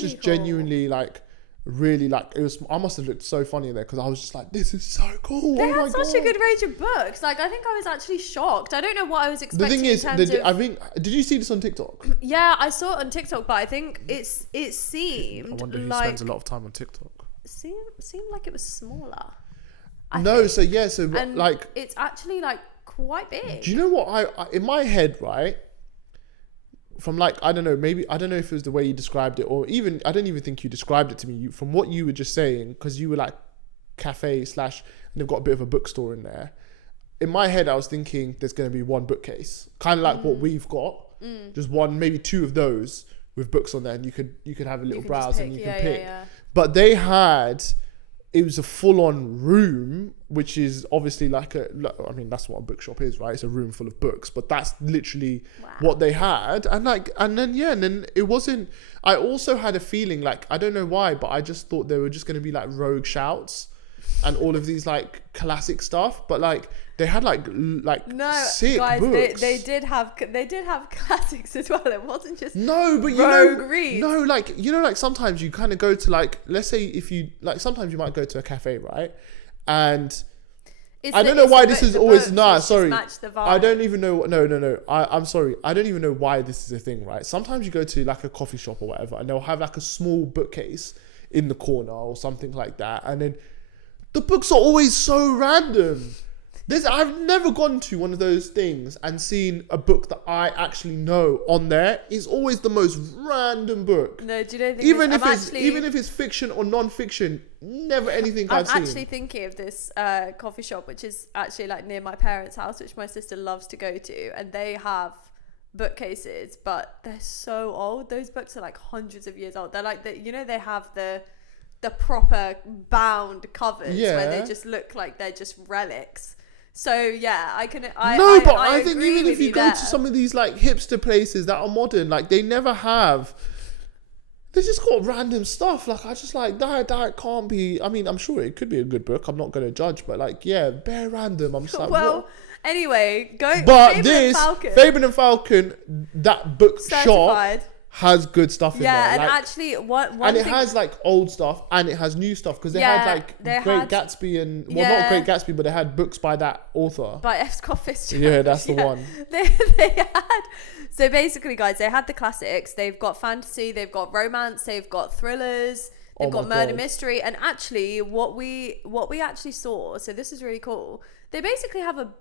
just genuinely like, really like, it was, I must have looked so funny there because I was just like, this is so cool. They had such a good range of books. Like, I think I was actually shocked. I don't know what I was expecting. The thing is, I think, did you see this on TikTok? Yeah, I saw it on TikTok, but I think it seemed I wonder who like spends a lot of time on TikTok. Seemed like it was smaller. And like, it's actually like quite big. Do you know what I in my head, right? From like, I don't know if it was the way you described it, or even, I don't even think you described it to me. From what you were just saying, because you were like cafe / and they've got a bit of a bookstore in there. In my head, I was thinking there's going to be one bookcase, kind of like what we've got, just one, maybe two of those with books on there, and you could have a little browse and you can pick. Yeah. But it was a full-on room, which is obviously I mean, that's what a bookshop is, right? It's a room full of books, but that's literally what they had. And then it wasn't, I also had a feeling like, I don't know why, but I just thought there were just going to be like rogue shouts and all of these like classic stuff, but like they had like sick guys, books. They did have classics as well. It wasn't just rogue reads. No, like, you know, like sometimes you kind of go to like, let's say if you like, sometimes you might go to a cafe, right? And I don't know why this is always sorry. I don't even know. No. I'm sorry. I don't even know why this is a thing, right? Sometimes you go to like a coffee shop or whatever, and they'll have like a small bookcase in the corner or something like that, and then the books are always so random. I've never gone to one of those things and seen a book that I actually know on there. It's always the most random book. No, do you know? Even if it's fiction or non-fiction, never anything I've seen. I'm actually thinking of this coffee shop, which is actually like near my parents' house, which my sister loves to go to, and they have bookcases, but they're so old. Those books are like hundreds of years old. They're like they have the proper bound covers where they just look like they're just relics. So yeah, I think even if you go to some of these like hipster places that are modern, like they just got random stuff. Like I just like that can't be. I mean, I'm sure it could be a good book. I'm not going to judge, but like bare random. I'm just like, what? Anyway, go. But Fable and Falcon, that book shop has good stuff in there. Yeah, and actually, and it has like old stuff and it has new stuff because they had like Great Gatsby and not Great Gatsby, but they had books by that author. By F. Scott Fitzgerald. Yeah, that's the one. They had. So basically, guys, they had the classics. They've got fantasy. They've got romance. They've got thrillers. They've got murder mystery. And actually, what we actually saw. So this is really cool. They basically have a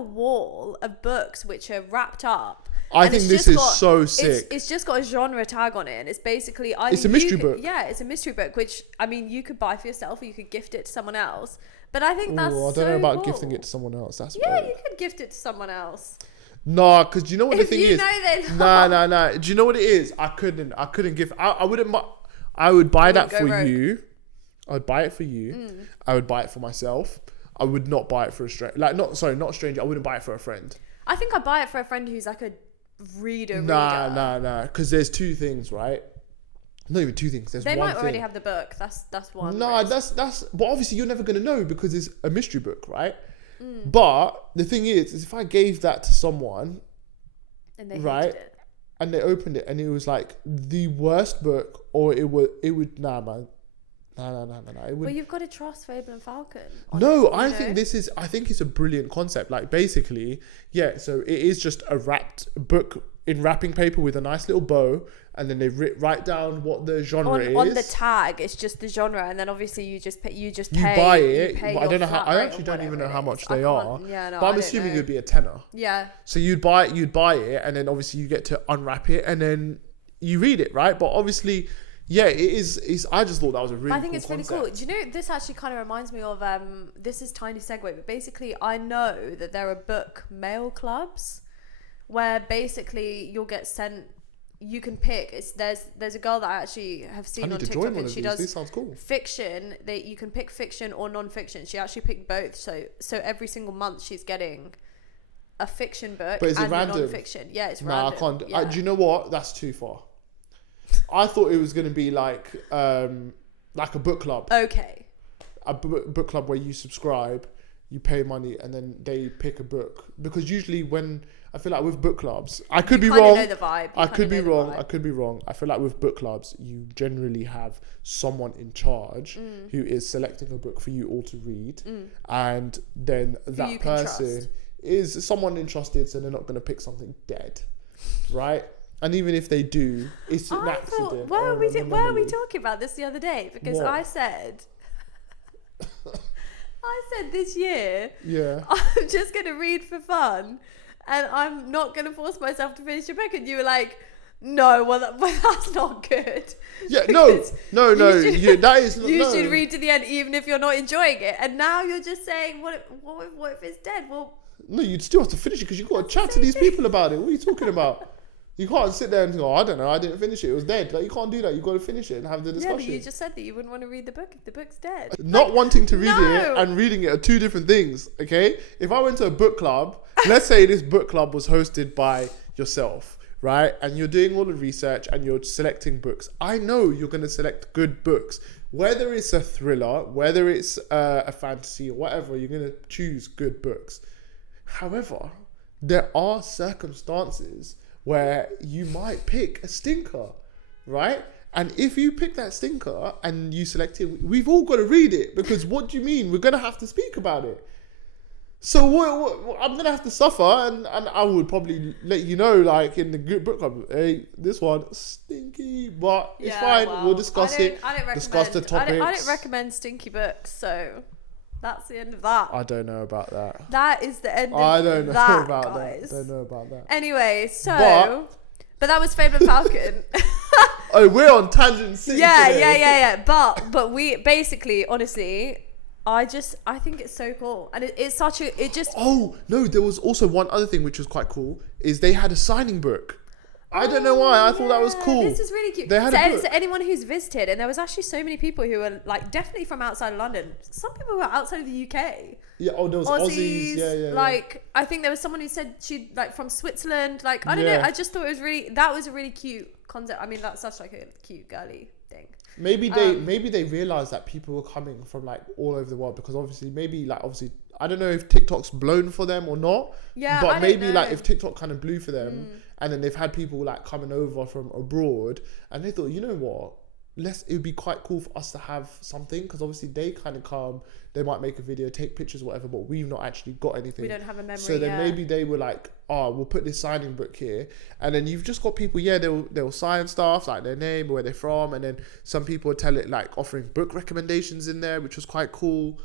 wall of books which are wrapped up. I think this is so sick. It's just got a genre tag on it, and it's basically it's a mystery book. Yeah, it's a mystery book, which I mean you could buy for yourself or you could gift it to someone else. But I think that's I don't know about gifting it to someone else. That's you could gift it to someone else. No, because do you know what the thing is? No. Do you know what it is? I couldn't gift. I wouldn't. I would buy that for you. I would buy it for you. I would buy it for myself. I would not buy it for a stranger. Not a stranger. I wouldn't buy it for a friend. I think I'd buy it for a friend who's like a reader. Nah. Because there's two things, right? Not even two things. There's one thing. They might already have the book. That's one. Nah, that's. But obviously, you're never gonna know because it's a mystery book, right? But the thing is if I gave that to someone, and they hated it, and they opened it and it was like the worst book, or it would nah, man. No. It But would. you've got to trust Fable and Falcon. No, I think it's a brilliant concept. Like basically, yeah. So it is just a wrapped book in wrapping paper with a nice little bow, and then they write down what the genre is. On the tag, it's just the genre, and then obviously you pay. You buy it. Pay I don't know how. flat I rate actually or don't even know whatever how it much is. they are. Yeah, no, but I'm I don't assuming know. it'd be a tenner. Yeah. So you'd buy it, and then obviously you get to unwrap it, and then you read it, right? But obviously, yeah, it is. I just thought that was a really. I think cool it's really concept. cool. Do you know, this actually kind of reminds me of this is tiny segue, but basically I know that there are book mail clubs where basically you'll get sent. You can pick. There's a girl that I actually have seen on TikTok, and she does This sounds cool. fiction. You can pick fiction or non-fiction. She actually picked both. So every single month she's getting a fiction book But is it and random? a non-fiction. Yeah, it's Nah, random. I can't. Yeah. Do you know what? That's too far. I thought it was gonna be like a book club. Okay. A book club where you subscribe, you pay money, and then they pick a book. Because usually when I feel like with book clubs, I could be wrong. Know the vibe. I could be wrong. I feel like with book clubs, you generally have someone in charge who is selecting a book for you all to read, and then that person is someone entrusted, so they're not going to pick something dead, right? And even if they do, it's an accident. Where were we talking about this the other day? Because What? I said this year, Yeah. I'm just going to read for fun and I'm not going to force myself to finish a book. And you were like, no, well, that's not good. Yeah, no. That is not. You should read to the end even if you're not enjoying it. And now you're just saying, what if it's dead? Well, no, you'd still have to finish it because you've got to chat to these people about it. What are you talking about? You can't sit there and go, I don't know, I didn't finish it, it was dead. Like, you can't do that. You've got to finish it and have the discussion. Yeah, but you just said that you wouldn't want to read the book if the book's dead. Not wanting to read it and reading it are two different things, okay? If I went to a book club, let's say this book club was hosted by yourself, right? And you're doing all the research and you're selecting books. I know you're going to select good books. Whether it's a thriller, whether it's a fantasy or whatever, you're going to choose good books. However, there are circumstances where you might pick a stinker, right? And if you pick that stinker and you select it, we've all got to read it, because what do you mean? We're going to have to speak about it. So what I'm going to have to suffer, and I would probably let you know, like in the good book club, hey, this one, stinky, but it's fine. Well, we'll discuss it. Discuss the topics. I don't recommend stinky books, so that's the end of that. I don't know about that. That is the end of I don't know that, about guys. that. Don't know about that. Anyway, but that was Fable and Falcon. Oh, we're on tangent 6 today. Yeah. But we basically, honestly, I think it's so cool, and it's such a Oh no, there was also one other thing which was quite cool. Is they had a signing book. I don't know why. I thought that was cool. This is really cute. They had a book. So anyone who's visited, and there was actually so many people who were like definitely from outside of London. Some people were outside of the UK. Yeah. Oh, there was Aussies. Yeah. Like I think there was someone who said she like from Switzerland. Like I don't know. I just thought that was a really cute concept. I mean, that's such like a cute girly thing. Maybe they realized that people were coming from like all over the world, because obviously I don't know if TikTok's blown for them or not. Yeah. But maybe like if TikTok kind of blew for them, and then they've had people like coming over from abroad, and they thought, you know what, it would be quite cool for us to have something, because obviously they kind of come, they might make a video, take pictures, whatever, but we've not actually got anything. We don't have a memory. So then maybe they were like, we'll put this signing book here, and then you've just got people, they'll sign stuff like their name, where they're from, and then some people tell it like offering book recommendations in there, which was quite cool.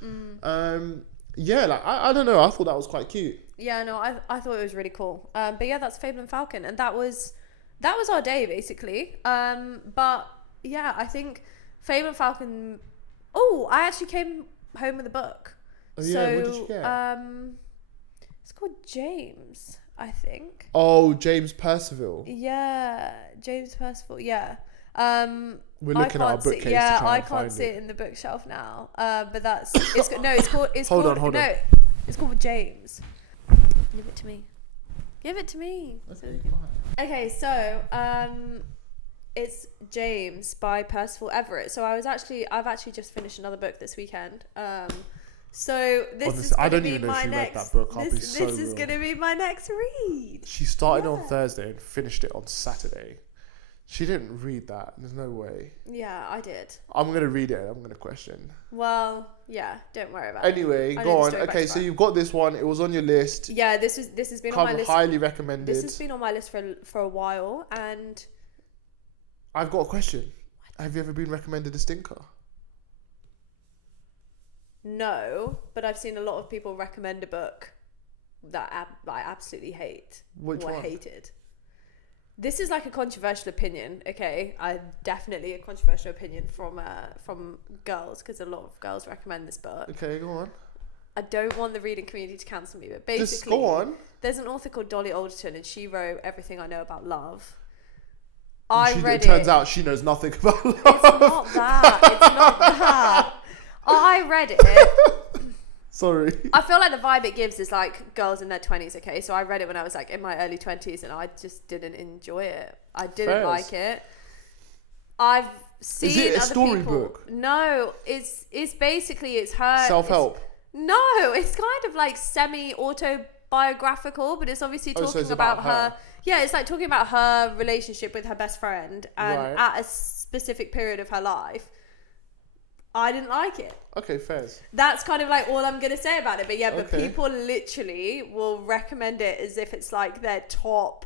I don't know, I thought that was quite cute. Yeah, no, I thought it was really cool. But yeah, that's Fable and Falcon, and that was our day basically. But yeah, I think Fable and Falcon. Oh, I actually came home with a book. Oh yeah, what did you get? It's called James, I think. Oh, James Percival. Yeah, James Percival. Yeah. We're looking at our bookcase. Yeah, to try I and can't find see it in the bookshelf now. But it's called. Hold on. It's called James. Give it to me. Okay, so it's James by Percival Everett. So I've actually just finished another book this weekend. So this is I gonna don't be even know my if you read next. that book. I'll be so This is real. gonna be my next read. She started on Thursday and finished it on Saturday. She didn't read that. There's no way. Yeah, I did. I'm going to read it and I'm going to question. Well, yeah, don't worry about it. Anyway, go on. Okay, so you've got this one. It was on your list. Yeah, this has been on my list. Highly recommended. This has been on my list for a while, and I've got a question. Have you ever been recommended a stinker? No, but I've seen a lot of people recommend a book that I absolutely hate. Which one? Hated. This is like a controversial opinion, okay? Definitely a controversial opinion from girls, because a lot of girls recommend this book. Okay, go on. I don't want the reading community to cancel me, but basically, just go on. There's an author called Dolly Alderton, and she wrote Everything I Know About Love. It turns out she knows nothing about love. It's not that. I read it. Sorry. I feel like the vibe it gives is like girls in their 20s, okay? So I read it when I was like in my early 20s and I just didn't enjoy it. I didn't like it. I've seen Is it a other storybook? No, it's basically it's her self-help. No, it's kind of like semi-autobiographical, but it's obviously talking about her. Yeah, it's like talking about her relationship with her best friend and at a specific period of her life. I didn't like it. Okay, fairs. That's kind of like all I'm going to say about it. But yeah, but people literally will recommend it as if it's like their top.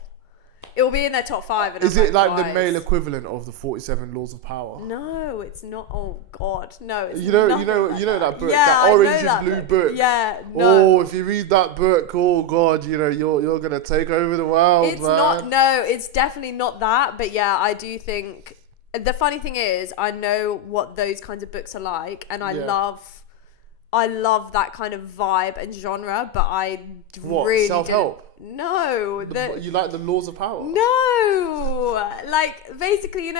It will be in their top 5. And Is it like the male equivalent of the 47 Laws of Power? No, it's not. Oh God, no. It's you know that book, that orange and blue book. Yeah, no. Oh, if you read that book, oh God, you're gonna take over the world. It's not. No, it's definitely not that. But yeah, I do think. The funny thing is, I know what those kinds of books are like, and I love that kind of vibe and genre. But I really self-help. No, you like the Laws of Power? No, like basically,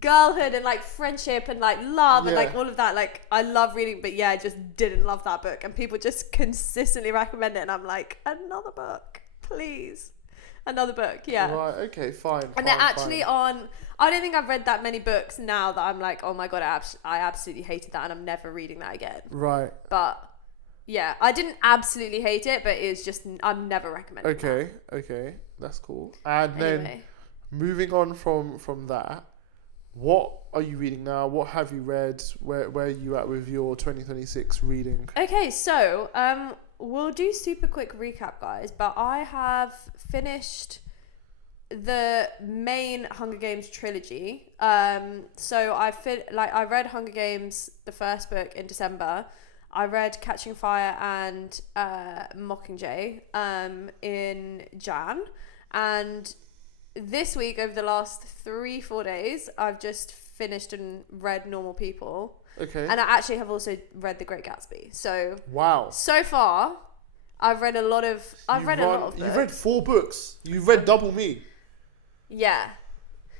girlhood and like friendship and like love and like all of that. Like I love reading, but yeah, I just didn't love that book, and people just consistently recommend it, and I'm like, another book, please. Another book, yeah. Right, okay, fine. And they're actually on. I don't think I've read that many books now that I'm like, oh my God, I absolutely hated that and I'm never reading that again. Right. But yeah, I didn't absolutely hate it, but it's just, I'm never recommending it. Okay, that's cool. And then moving on from that, what are you reading now? What have you read? Where are you at with your 2026 reading? Okay, so we'll do super quick recap, guys, but I have finished the main Hunger Games trilogy. So I read Hunger Games, the first book, in December. I read Catching Fire and Mockingjay in Jan, and this week, over the last 3-4 days, I've just finished and read Normal People. Okay. And I actually have also read The Great Gatsby. So wow. So far, I've read a lot of. You've read 4 books. You've read double me. Yeah.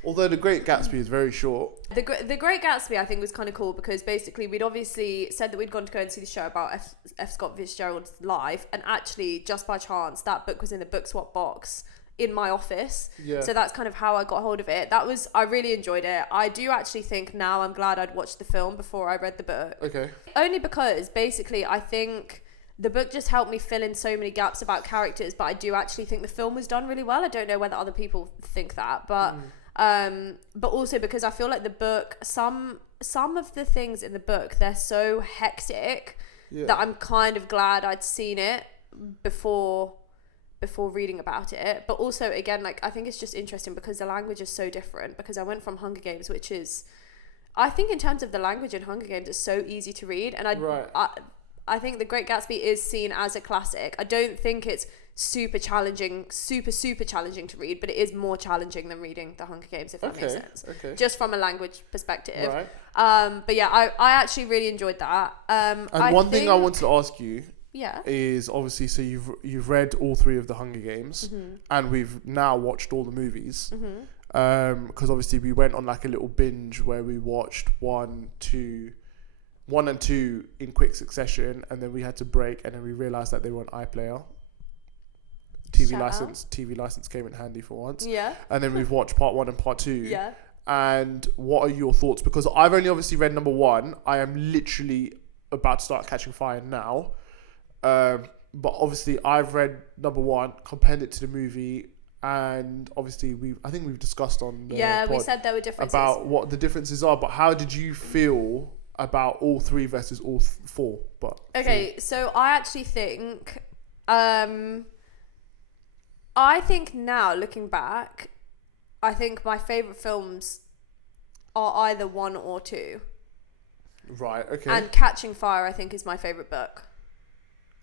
Although The Great Gatsby is very short. The Great Gatsby, I think, was kind of cool because basically we'd obviously said that we'd gone to go and see the show about F. Scott Fitzgerald's life, and actually, just by chance, that book was in the book swap box in my office. Yeah. So that's kind of how I got hold of it. I really enjoyed it. I do actually think now I'm glad I'd watched the film before I read the book. Okay. Only because basically I think the book just helped me fill in so many gaps about characters, but I do actually think the film was done really well. I don't know whether other people think that, but also because I feel like the book, some of the things in the book, they're so hectic that I'm kind of glad I'd seen it before reading about it. But also, again, like, I think it's just interesting because the language is so different, because I went from Hunger Games, which is, I think in terms of the language in Hunger Games, it's so easy to read, and I think The Great Gatsby is seen as a classic. I don't think it's super challenging to read, but it is more challenging than reading The Hunger Games, if that makes sense. Okay. Just from a language perspective. Right. But yeah, I actually really enjoyed that. And one thing I wanted to ask you is, obviously, so you've read all 3 of The Hunger Games, and we've now watched all the movies. Because obviously we went on like a little binge where we watched 1 and 2 in quick succession, and then we had to break, and then we realized that they were on iPlayer. TV license came in handy for once. Yeah. And then we've watched part 1 and part 2. Yeah. And what are your thoughts? Because I've only obviously read number 1. I am literally about to start Catching Fire now. But obviously I've read number 1, compared it to the movie, and obviously I think we've discussed on the we pod said there were differences about what the differences are. But how did you feel about all three versus all four? But okay, so I actually think, I think now looking back, I think my favorite films are either 1 or 2. Right. Okay. And Catching Fire, I think, is my favorite book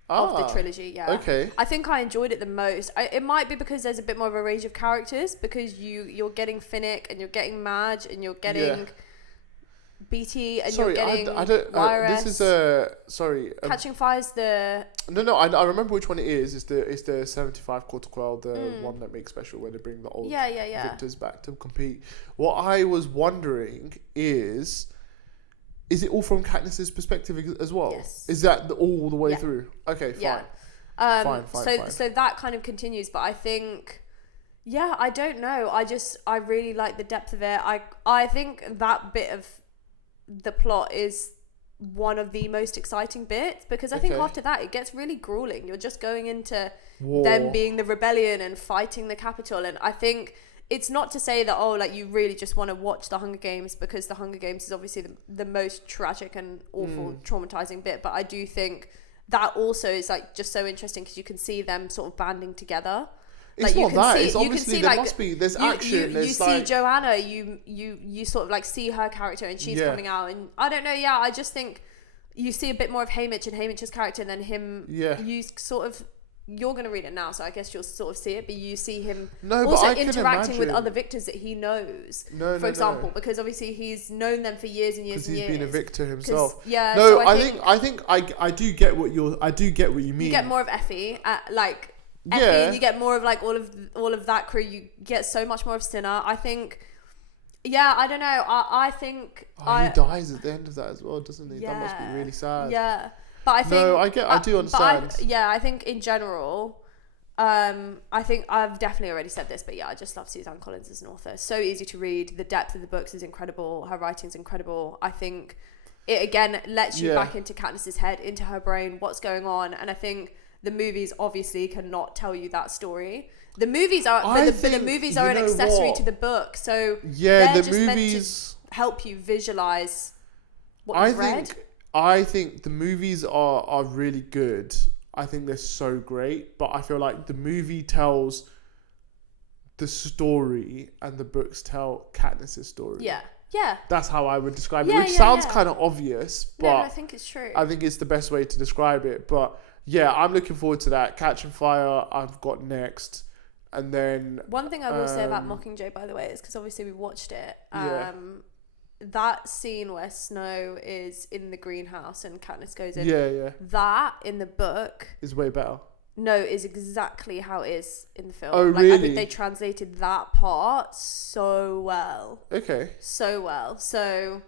of the trilogy. Yeah. Okay. I think I enjoyed it the most. It might be because there's a bit more of a range of characters, because you're getting Finnick and you're getting Madge and you're getting BT and you're getting YRS. This is sorry. Catching Fire's the... No, I remember which one it is. It's the 75 Quarter Quell, the one that makes special where they bring the old victors back to compete. What I was wondering is it all from Katniss's perspective as well? Yes. Is that all the way through? Okay, fine. Yeah. Fine. So that kind of continues, but I think... Yeah, I don't know. I really like the depth of it. I think that bit of the plot is one of the most exciting bits, because I think after that it gets really grueling. You're just going into them being the rebellion and fighting the Capitol, and I think it's not to say that you really just want to watch the Hunger Games, because the Hunger Games is obviously the most tragic and awful traumatizing bit, but I do think that also is just so interesting because you can see them sort of banding together. It's not that. It's obviously there must be. There's action. You see Joanna. You sort of see her character, and she's coming out. And I don't know. Yeah, I just think you see a bit more of Haymitch and Haymitch's character than him. Yeah. You sort of. You're going to read it now, so I guess you'll sort of see it. But you see him also interacting with other victors that he knows. For example, because obviously he's known them for years and years and years. Because he's been a victor himself. Yeah. No, so I think I do get what you mean. You get more of Effie, Effie, and you get more of all of that crew. You get so much more of Sinner. I think, I don't know. I think he dies at the end of that as well, doesn't he? Yeah, that must be really sad. Yeah, but I think I do understand. I think in general, I think I've definitely already said this, but I just love Suzanne Collins as an author. So easy to read. The depth of the books is incredible. Her writing's incredible. I think it again lets you back into Katniss's head, into her brain, what's going on, and I think. The movies obviously cannot tell you that story. The movies are, the movies are an accessory to the book. So they're just meant to help you visualize what you've read. I think the movies are really good. I think they're so great, but I feel like the movie tells the story and the books tell Katniss's story. Yeah. Yeah. That's how I would describe it, which sounds kind of obvious, but I think it's true. I think it's the best way to describe it, but yeah, I'm looking forward to that. Catching Fire, I've got next. And then... One thing I will say about Mockingjay, by the way, is because obviously we watched it. That scene where Snow is in the greenhouse and Katniss goes in. Yeah. That, in the book... is way better. No, is exactly how it is in the film. Oh, really? I think they translated that part so well. Okay. So well. So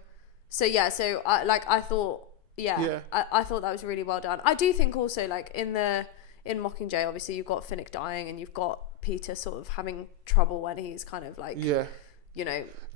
I thought... Yeah. I thought that was really well done. I do think also in Mockingjay, obviously you've got Finnick dying and you've got Peter sort of having trouble when he's kind of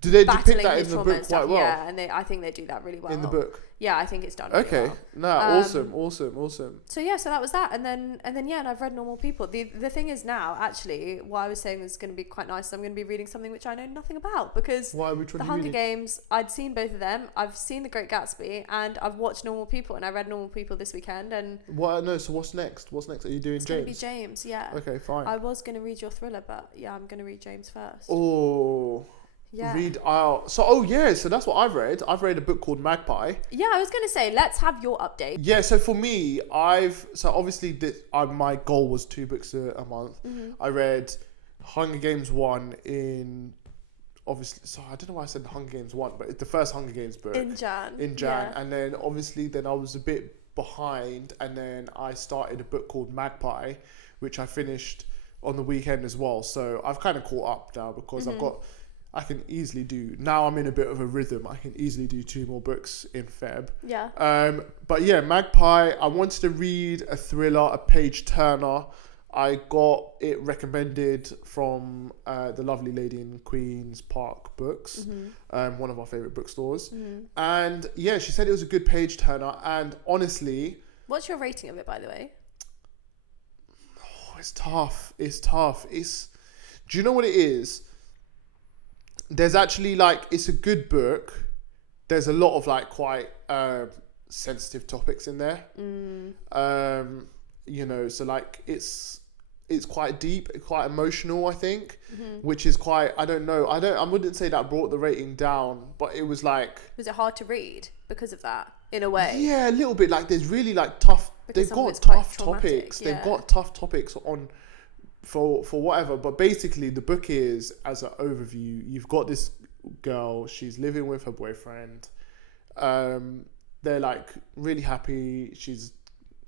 do they depict that in the book quite well? Yeah, and I think they do that really well in the book. Yeah, I think it's done really well. Awesome. So that was that, and then and I've read Normal People. The thing is now, actually, what I was saying is going to be quite nice. I'm going to be reading something which I know nothing about, because The Hunger Games, I'd seen both of them. I've seen The Great Gatsby, and I've watched Normal People, and I read Normal People this weekend. And so what's next? Are you doing James? It's going to be James, yeah. Okay, fine. I was going to read your thriller, but I'm going to read James first. Oh. Yeah. So that's what I've read. I've read a book called Magpie. Yeah, I was going to say, let's have your update. Yeah, so for me, obviously my goal was 2 books a month. Mm-hmm. I read Hunger Games 1 in, obviously, so I don't know why I said Hunger Games 1, but it's the first Hunger Games book. In Jan. Yeah. And then obviously I was a bit behind, and then I started a book called Magpie, which I finished on the weekend as well. So I've kind of caught up now, because I can easily do... Now I'm in a bit of a rhythm. I can easily do 2 more books in Feb. Yeah. But yeah, Magpie, I wanted to read a thriller, a page-turner. I got it recommended from the lovely lady in Queen's Park Books, one of our favourite bookstores. Mm-hmm. And yeah, she said it was a good page-turner. And honestly... What's your rating of it, by the way? Oh, it's tough. Do you know what it is? There's actually like, it's a good book. There's a lot of like quite sensitive topics in there. You know, so like it's quite deep, quite emotional, I think, which is quite, I don't know. I wouldn't say that brought the rating down, but it was like... Was it hard to read because of that, in a way? Yeah, a little bit. Like, there's really like tough... Because they've got tough topics. Yeah. They've got tough topics on for whatever. But basically, the book is, as an overview, you've got this girl, she's living with her boyfriend. They're like really happy. She's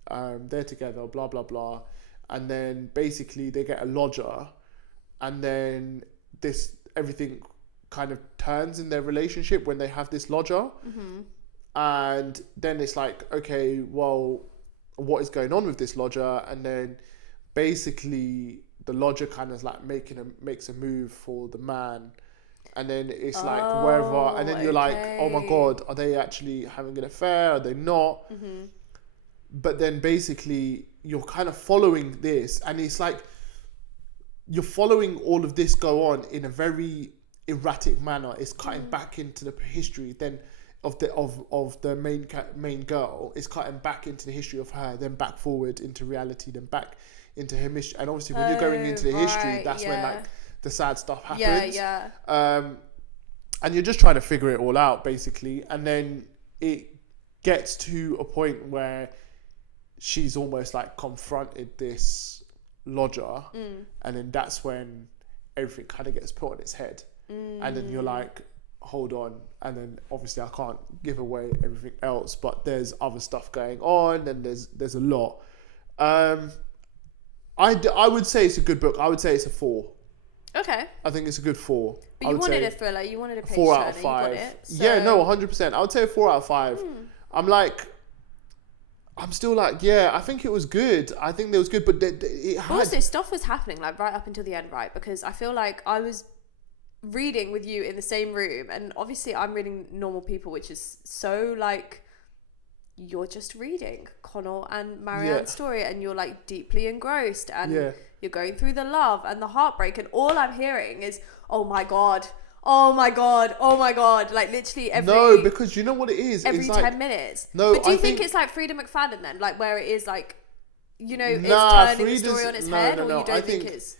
they're together, blah, blah, blah. And then basically they get a lodger, and then everything kind of turns in their relationship when they have this lodger. And then it's like, okay, well, what is going on with this lodger? And then basically the lodger kind of like makes a move for the man. And then it's like wherever, and then you're like, oh my God, are they actually having an affair? Are they not? But then basically you're kind of following this, and it's like you're following all of this go on in a very erratic manner. It's cutting back into the history then of the main girl. It's cutting back into the history of her, then back forward into reality, then back into her history. And obviously when you're going into the history, that's when like the sad stuff happens. And you're just trying to figure it all out basically, and then it gets to a point where she's almost like confronted this lodger, and then that's when everything kind of gets put on its head. And then you're like, hold on. And then obviously I can't give away everything else, but there's other stuff going on, and there's a lot. I would say it's a good book. I would say it's a 4. Okay. I think it's a good 4. But you wanted a thriller. You wanted a page 4 out of turner, 5. You got it, so... Yeah, no, 100%. I would say a 4 out of 5. I'm still like, yeah, I think it was good. I think it was good, but it had... Also, stuff was happening like right up until the end, right? Because I feel like I was reading with you in the same room, and obviously I'm reading Normal People, which is so like, you're just reading Connell and Marianne's story, and you're like deeply engrossed, and you're going through the love and the heartbreak, and all I'm hearing is, oh my God, oh my God, oh my God, like literally every... No, because you know what it is? Every it's 10 like, minute. No, but do you think it's like Frida McFadden then? Like where it is like, you know, it's turning the story on its head, or you don't think it's...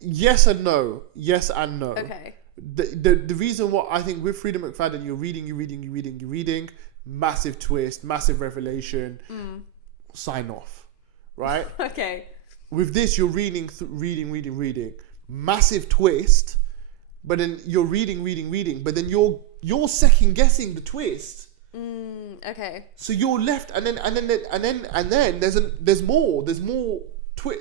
Yes and no. Yes and no. Okay. The reason why I think with Frida McFadden, you're reading, massive twist, massive revelation, sign off, right? Okay. With this, you're reading, massive twist, but then you're reading, but then you're second guessing the twist. Okay. So you're left, and then there's more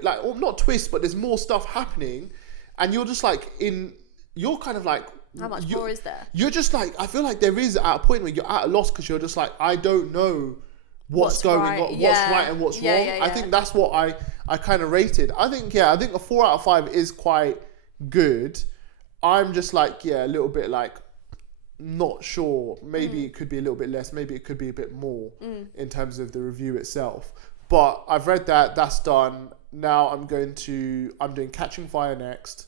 like, or not twist, but there's more stuff happening, and you're just like you're kind of like, how much more is there? You're just like, I feel like there is at a point where you're at a loss, because you're just like, I don't know what's going on, what's right and what's wrong. I think that's what I kind of rated. I think a 4 out of 5 is quite good. I'm just like, a little bit like, not sure. Maybe it could be a little bit less. Maybe it could be a bit more in terms of the review itself. But I've read that. That's done. Now I'm doing Catching Fire next.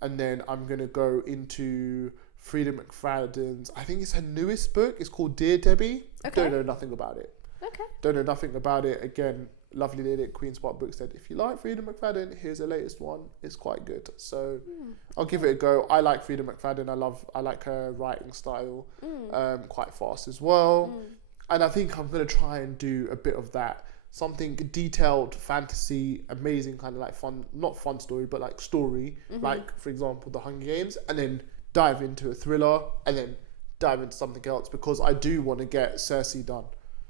And then I'm going to go into Frida McFadden's, I think it's her newest book. It's called Dear Debbie. Okay. Don't know nothing about it. Okay. Don't know nothing about it. Again, lovely lady at Queen's Park Book said, if you like Frida McFadden, here's the latest one. It's quite good. So I'll give it a go. I like Frida McFadden. I like her writing style. Quite fast as well. And I think I'm going to try and do a bit of that. Something detailed, fantasy, amazing, kind of like fun, not fun story, but like story, like for example, The Hunger Games, and then dive into a thriller, and then dive into something else, because I do want to get Cersei done.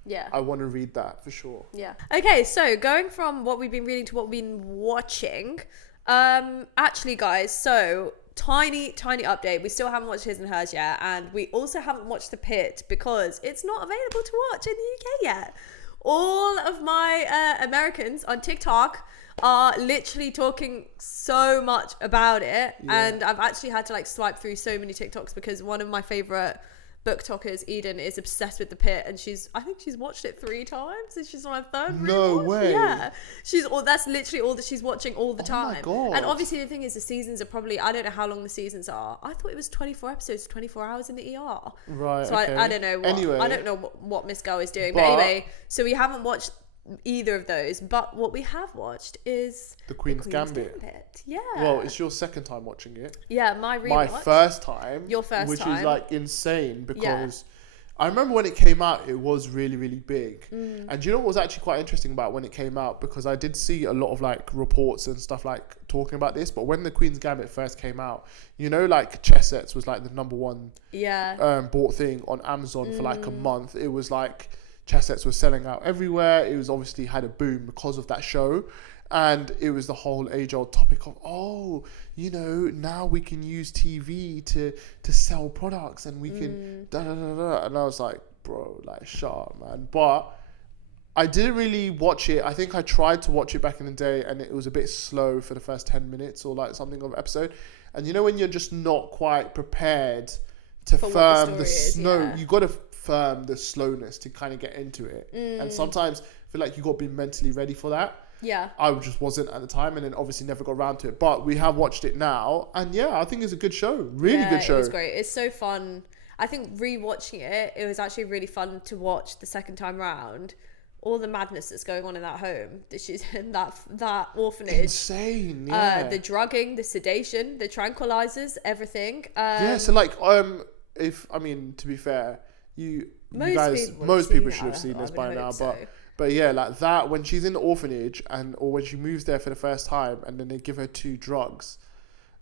Yeah. I want to read that for sure. Yeah. Okay, so going from what we've been reading to what we've been watching, actually guys, so tiny update. We still haven't watched His and Hers yet, and we also haven't watched The Pit because it's not available to watch in the UK yet. All of my Americans on TikTok are literally talking so much about it, and I've actually had to like swipe through so many TikToks because one of my favorite booktokers, Eden, is obsessed with The Pit, and I think she's watched it 3 times, and she's on her third No rewatch. way. Yeah, that's literally all that she's watching all the time. my God. And obviously the thing is, the seasons are probably, I don't know how long the seasons are. I thought it was 24 episodes, 24 hours in the ER. Right. So okay. I don't know what Miss Girl is doing. But anyway, so we haven't watched either of those, but what we have watched is The Queen's Gambit. Yeah. Well, it's your second time watching it. Yeah, my rewatch. My first time. Your first which time. is like insane because I remember when it came out, it was really, really big. And do you know what was actually quite interesting about when it came out? Because I did see a lot of like reports and stuff like talking about this, but when The Queen's Gambit first came out, you know, like chess sets was like the number one bought thing on Amazon for like a month. It was like chess sets were selling out everywhere. It was obviously had a boom because of that show. And it was the whole age-old topic of, you know, now we can use TV to sell products and we can da-da-da-da. And I was like, bro, like, shut up, man. But I didn't really watch it. I think I tried to watch it back in the day and it was a bit slow for the first 10 minutes or like something of episode. And you know when you're just not quite prepared to firm the snow, you got to firm the slowness to kind of get into it. And sometimes I feel like you got to be mentally ready for that. Yeah. I just wasn't at the time and then obviously never got around to it. But we have watched it now and I think it's a good show. Really good show. It was great. It's so fun. I think rewatching it was actually really fun to watch the second time round. All the madness that's going on in that home that she's in, that orphanage. Insane, the drugging, the sedation, the tranquilizers, everything. So like, to be fair, most people should have seen this by now, But yeah, like that, when she's in the orphanage or when she moves there for the first time and then they give her 2 drugs.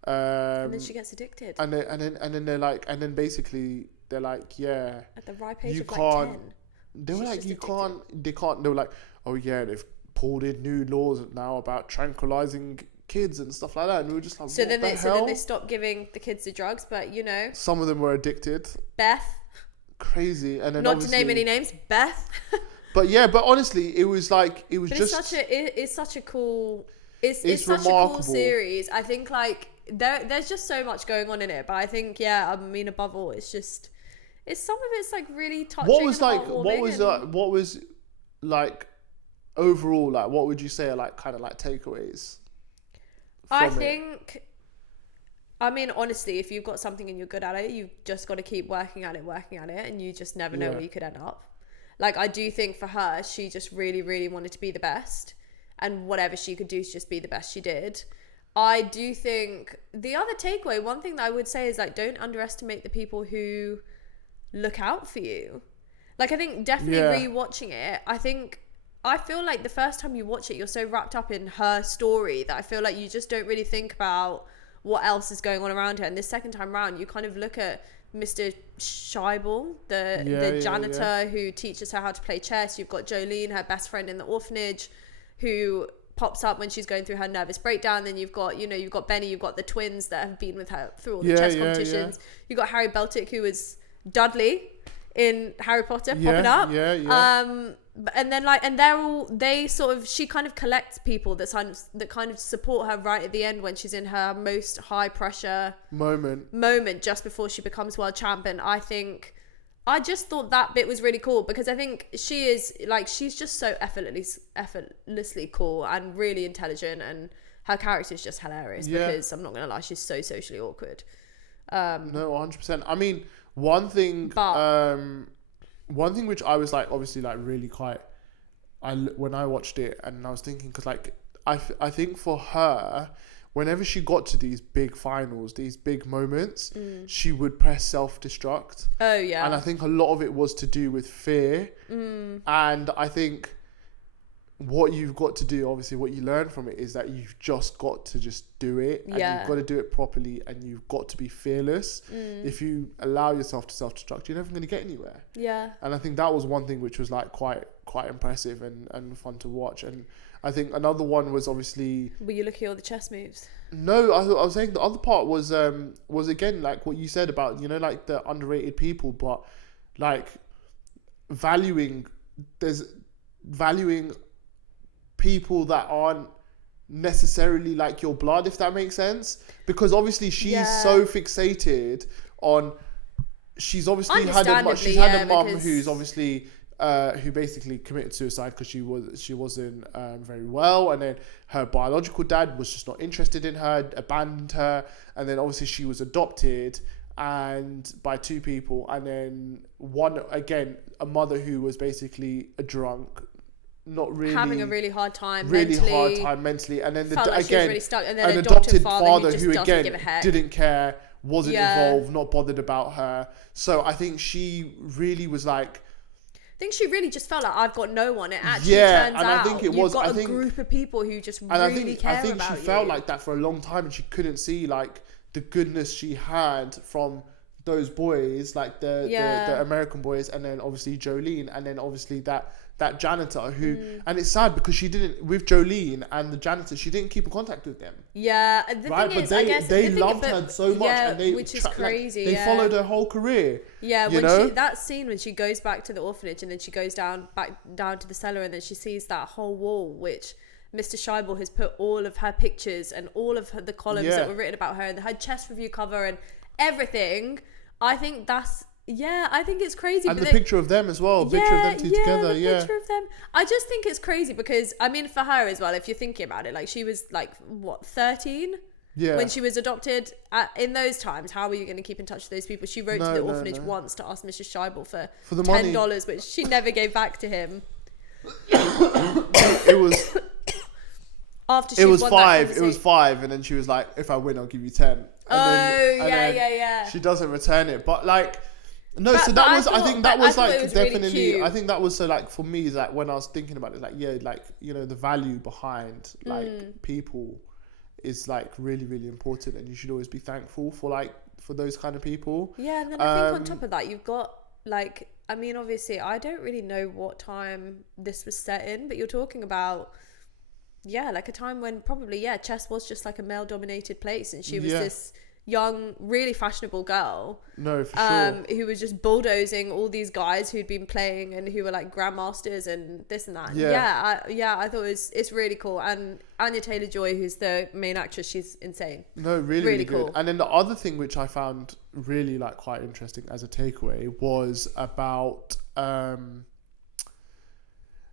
And then she gets addicted. And then they're like, and then basically they're like, yeah. At the ripe age of like 10. They were like, they were like, oh yeah, they've pulled in new laws now about tranquilizing kids and stuff like that. And we were just like, so then they stopped giving the kids the drugs, but you know. Some of them were addicted. Beth. Crazy. And then not to name any names, Beth. But honestly, it was it's such a cool series. I think like there's just so much going on in it, but I think above all, some of it's like really touching. What was like overall, like what would you say are like kind of like takeaways? I think, I mean, honestly, if you've got something and you're good at it, you've just got to keep working at it, and you just never know where you could end up. Like, I do think for her, she just really, really wanted to be the best. And whatever she could do to just be the best, she did. I do think the other takeaway, one thing that I would say is, like, don't underestimate the people who look out for you. Like, I think definitely rewatching it, I feel like the first time you watch it, you're so wrapped up in her story that I feel like you just don't really think about what else is going on around her. And this second time round, you kind of look at Mr. Scheibel, the janitor who teaches her how to play chess. You've got Jolene, her best friend in the orphanage, who pops up when she's going through her nervous breakdown. Then you've got Benny, you've got the twins that have been with her through all the chess competitions. You've got Harry Beltic, who was Dudley in Harry Potter, popping up. And then she kind of collects people that kind of support her right at the end when she's in her most high pressure moment just before she becomes world champ. And I just thought that bit was really cool because I think she's just so effortlessly cool and really intelligent, and her character is just hilarious because I'm not gonna lie, she's so socially awkward. No, 100%. I mean, one thing which I was like obviously like really quite when I watched it and I was thinking, because like I think for her, whenever she got to these big finals, these big moments, she would press self-destruct. Oh yeah. And I think a lot of it was to do with fear. And I think what you've got to do, obviously what you learn from it, is that you've just got to just do it, and you've got to do it properly, and you've got to be fearless. If you allow yourself to self-destruct, you're never going to get anywhere. And I think that was one thing which was like quite impressive and fun to watch. And I think another one was obviously, were you looking at all the chess moves? No, I was saying the other part was again like what you said about, you know, like the underrated people, but like valuing people that aren't necessarily like your blood, if that makes sense. Because obviously she's so fixated on she's obviously she's Understandably, had a mum because- who's obviously who basically committed suicide because she wasn't very well, and then her biological dad was just not interested in her, abandoned her, and then obviously she was adopted and by two people, and then one again a mother who was basically a drunk, not really having a really hard time mentally, and then felt like she was really stuck, and then an adopted father who who again give a heck. didn't care, wasn't involved, not bothered about her. So I think she really was like, I think she really just felt like, I've got no one. It actually turns and out I think it you've was, got I a think, group of people who just and really care I think about she you. felt like that for a long time, and she couldn't see like the goodness she had from those boys, like the American boys, and then obviously Jolene, and then obviously that janitor who, and it's sad because she didn't, with Jolene and the janitor, she didn't keep in contact with them. Yeah, the Right, thing but is, I guess they loved her so much, and they which is crazy. They followed her whole career. Yeah, you when know? that scene when she goes back to the orphanage and then she goes back down to the cellar, and then she sees that whole wall which Mr. Scheibel has put all of her pictures and all of the columns that were written about her, and her chest review cover and everything. I think that's. Yeah, I think it's crazy. And the picture of them as well. Picture of them two together. The picture of them. I just think it's crazy because, I mean, for her as well, if you're thinking about it, like she was like, what, 13? Yeah. When she was adopted. In those times, how were you going to keep in touch with those people? She wrote to the orphanage once to ask Mrs. Scheibel for the $10, money, which she never gave back to him. It was... After she it was won five. that It was 5, and then she was like, "If I win, I'll give you 10." And then she doesn't return it, but like, no. But- so but that I was, I thought- think but that I was thought it like was really definitely. cute. I think that was so like for me, is like when I was thinking about it, like like you know the value behind like people is like really really important, and you should always be thankful for those kind of people. Yeah, and then I think on top of that, you've got like, I mean, obviously, I don't really know what time this was set in, but you're talking about, like a time when probably, chess was just like a male-dominated place, and she was this young, really fashionable girl. No, for sure. Who was just bulldozing all these guys who'd been playing and who were like grandmasters and this and that. I thought it's really cool. And Anya Taylor-Joy, who's the main actress, she's insane. No, really good. Cool. And then the other thing which I found really like quite interesting as a takeaway was about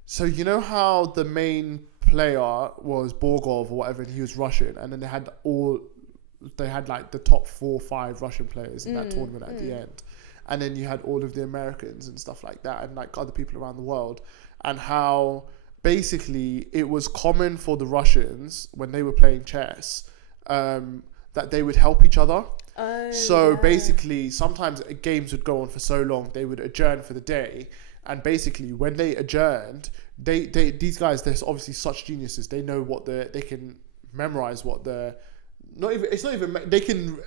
so you know how the main player was Borgov or whatever, and he was Russian, and then they had like the top 4 or 5 Russian players in that tournament at the end, and then you had all of the Americans and stuff like that, and like other people around the world, and how basically it was common for the Russians when they were playing chess that they would help each other. Basically sometimes games would go on for so long, they would adjourn for the day, and basically when they adjourned, these guys, they're obviously such geniuses, they know what they can memorize what they can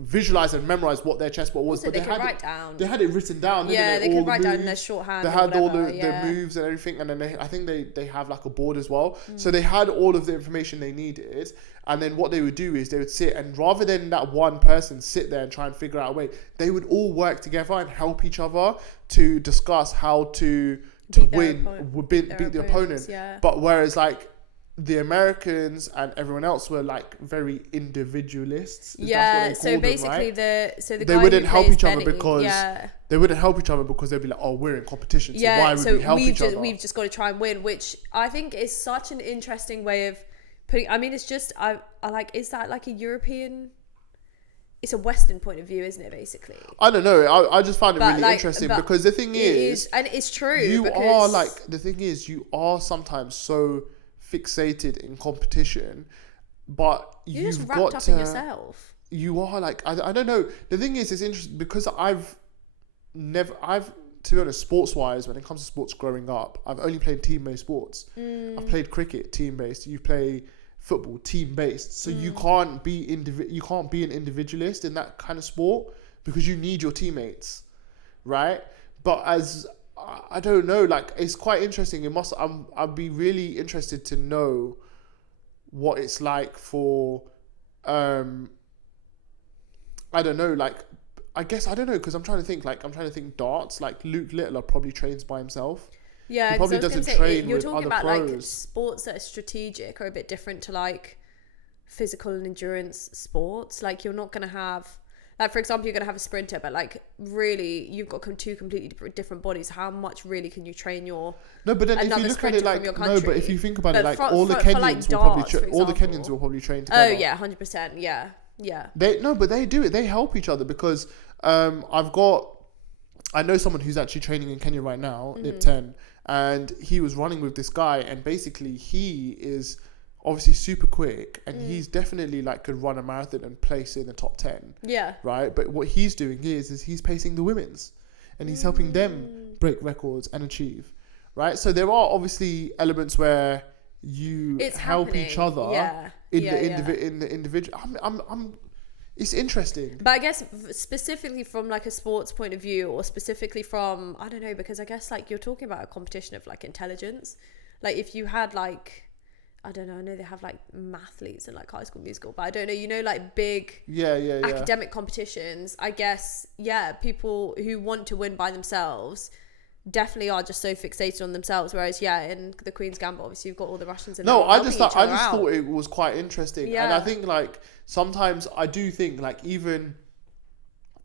visualize and memorize what their chessboard was, Also, but they can write down. They had it written down. Yeah, they can write down in their moves. shorthand. They had all the moves and everything, and then I think they have like a board as well. So they had all of the information they needed, and then what they would do is they would sit, and rather than that one person sit there and try and figure out a way, they would all work together and help each other to discuss how to beat the opponent. Yeah. But whereas like the Americans and everyone else were like very individualists. So basically the they guy wouldn't who help plays each other Benny, because they wouldn't help each other because they'd be like, oh, we're in competition, so why would we help each other? We've just got to try and win, which I think is such an interesting way of putting. I mean, it's just I like, is that like a European? It's a Western point of view, isn't it? Basically, I don't know. I just find it really interesting because the thing is, and it's true. You are like, the thing is, you are sometimes so fixated in competition, but you're just you've wrapped got up to, in yourself. You are like, I don't know. The thing is, it's interesting because I've to be honest, sports wise, when it comes to sports growing up, I've only played team-based sports. I've played cricket, team-based. You play football, team-based. So you can't be an individualist in that kind of sport because you need your teammates, right? But as I don't know, like, it's quite interesting. I'd be really interested to know what it's like for, I don't know, like, I guess, I don't know, because I'm trying to think darts, like Luke Littler probably trains by himself. Yeah, he probably doesn't train with other pros. You're talking about like sports that are strategic are a bit different to like physical and endurance sports. Like you're not going to have, like, for example, you're going to have a sprinter, but like really you've got two completely different bodies. How much really can you train your no? But then if you look at it like no, but if you think about it, like all the Kenyans will probably train together. Oh yeah, 100%. Yeah. But they do it. They help each other because I know someone who's actually training in Kenya right now, NIP 10, and he was running with this guy, and basically he is obviously super quick, and he's definitely like could run a marathon and place in the top 10. Yeah. Right? But what he's doing is he's pacing the women's, and he's helping them break records and achieve. Right? So there are obviously elements where you help each other in the individual. It's interesting. But I guess specifically from like a sports point of view, or specifically from, I don't know, because I guess like you're talking about a competition of like intelligence. Like if you had like, I don't know, I know they have like mathletes in like High School Musical, but I don't know, you know, like big academic competitions, I guess, people who want to win by themselves definitely are just so fixated on themselves, whereas in the Queen's Gambit obviously you've got all the Russians and I just thought it was quite interesting. And I think like sometimes I do think like even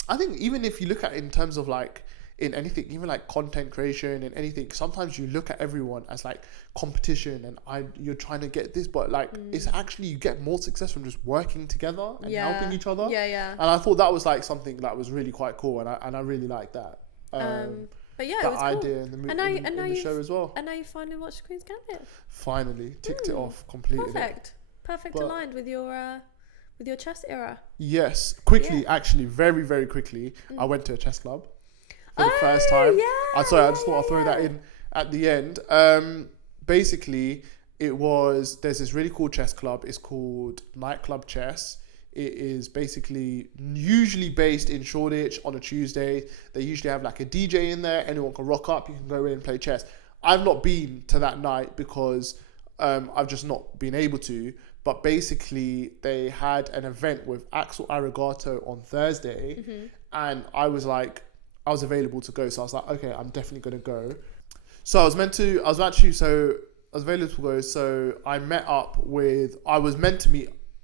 if you look at it in terms of like in anything, even like content creation and anything, sometimes you look at everyone as like competition and you're trying to get this, but like it's actually you get more success from just working together and helping each other. And I thought that was like something that was really quite cool, and I really liked that. But yeah, that it was idea cool. in the show as well. And now you finally watched Queen's Gambit. Finally ticked it off completely. Perfect aligned with your chess era. Yes, quickly, actually, very very quickly, I went to a chess club for the first time. I just thought I'd throw that in at the end. Basically, there's this really cool chess club. It's called Nightclub Chess. It is basically usually based in Shoreditch on a Tuesday. They usually have like a DJ in there. Anyone can rock up. You can go in and play chess. I've not been to that night because I've just not been able to. But basically, they had an event with Axel Arigato on Thursday, and I was available to go. So I was like, okay, I'm definitely going to go. So I was available to go. So I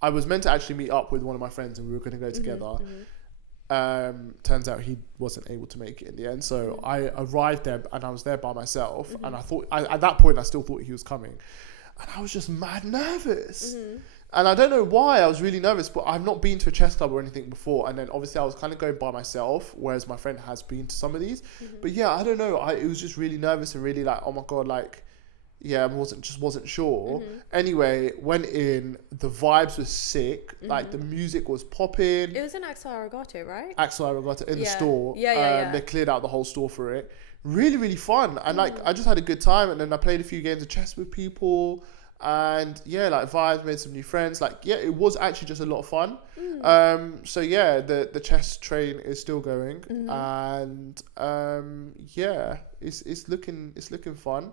was meant to actually meet up with one of my friends, and we were going to go together. Turns out he wasn't able to make it in the end. So I arrived there, and I was there by myself. And I thought, at that point, I still thought he was coming. And I was just mad nervous. And I don't know why I was really nervous, but I've not been to a chess club or anything before. And then obviously I was kind of going by myself, whereas my friend has been to some of these. But yeah, I don't know. It was just really nervous and really like, oh my God, like, I wasn't sure. Anyway, went in, the vibes were sick. Like the music was popping. It was in Axel Arigato, right? Axel Arigato in the store. They cleared out the whole store for it. Really, really fun. And like, I just had a good time. And then I played a few games of chess with people. And like vibes, made some new friends. Like, it was actually just a lot of fun. So the chess train is still going. And it's looking fun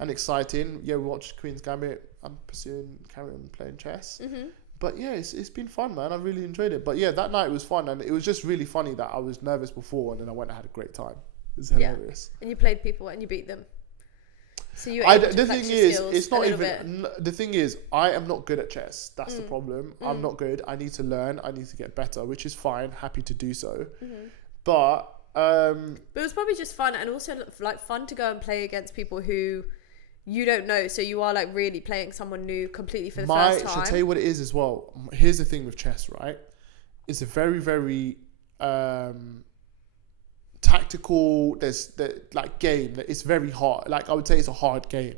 and exciting. We watched Queen's Gambit. I'm carrying on playing chess. But it's been fun, man. I really enjoyed it. But that night was fun, and it was just really funny that I was nervous before, and then I went and had a great time. It was hilarious. And you played people and you beat them. So you were able to flex your skills it's not a little even. The thing is, I am not good at chess. That's the problem. I'm not good. I need to learn. I need to get better, which is fine. Happy to do so. But it was probably just fun, and also like fun to go and play against people who you don't know. So you are like really playing someone new completely for the first time. Should tell you what it is as well. Here's the thing with chess, right? It's a very, very tactical. There's the like game. It's very hard. Like I would say, it's a hard game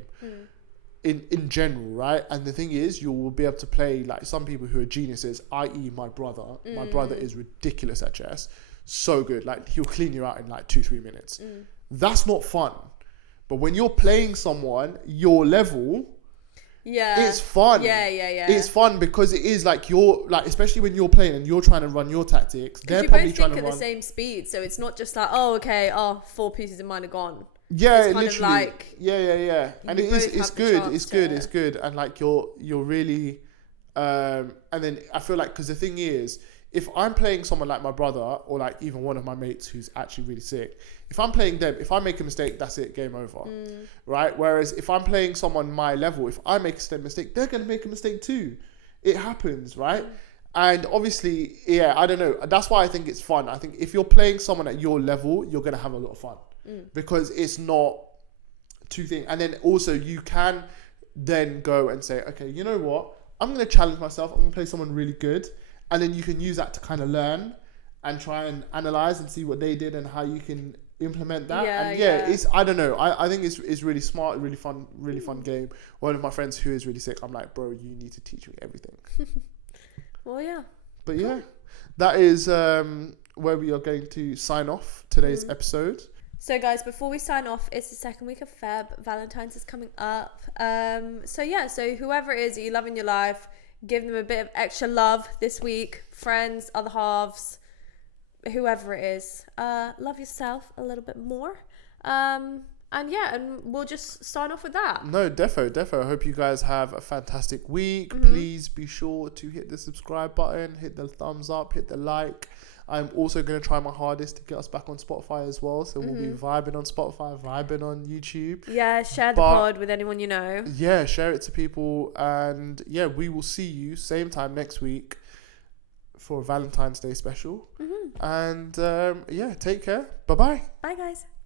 in general, right? And the thing is, you will be able to play like some people who are geniuses, i.e., my brother. My brother is ridiculous at chess. So good. Like he'll clean you out in like 2-3 minutes. That's not fun. But when you're playing someone your level, it's fun. It's fun because it is like you're like, especially when you're playing and you're trying to run your tactics. They're probably trying to run at the same speed, so it's not just like 4 pieces of mine are gone. Yeah, it's literally. Like, and it's good, and like you're really, and then I feel like because the thing is, if I'm playing someone like my brother or like even one of my mates who's actually really sick, if I'm playing them, if I make a mistake, that's it, game over, right? Whereas if I'm playing someone my level, if I make a mistake, they're going to make a mistake too. It happens, right? And obviously, yeah, I don't know. That's why I think it's fun. I think if you're playing someone at your level, you're going to have a lot of fun. Because it's not two things. And then also you can then go and say, okay, you know what? I'm going to challenge myself. I'm going to play someone really good. And then you can use that to kind of learn and try and analyze and see what they did and how you can implement that. It's, I don't know. I think it's really smart, really fun game. One of my friends who is really sick, I'm like, bro, you need to teach me everything. Well, yeah. But yeah, that is where we are going to sign off today's episode. So guys, before we sign off, it's the second week of Feb. Valentine's is coming up. So whoever it is that you love in your life, give them a bit of extra love this week. Friends, other halves, whoever it is. Love yourself a little bit more. And we'll just sign off with that. No, defo. I hope you guys have a fantastic week. Please be sure to hit the subscribe button, hit the thumbs up, hit the like. I'm also going to try my hardest to get us back on Spotify as well. So we'll be vibing on Spotify, vibing on YouTube. Yeah, share the pod with anyone you know. Yeah, share it to people. And yeah, we will see you same time next week for a Valentine's Day special. And take care. Bye-bye. Bye, guys.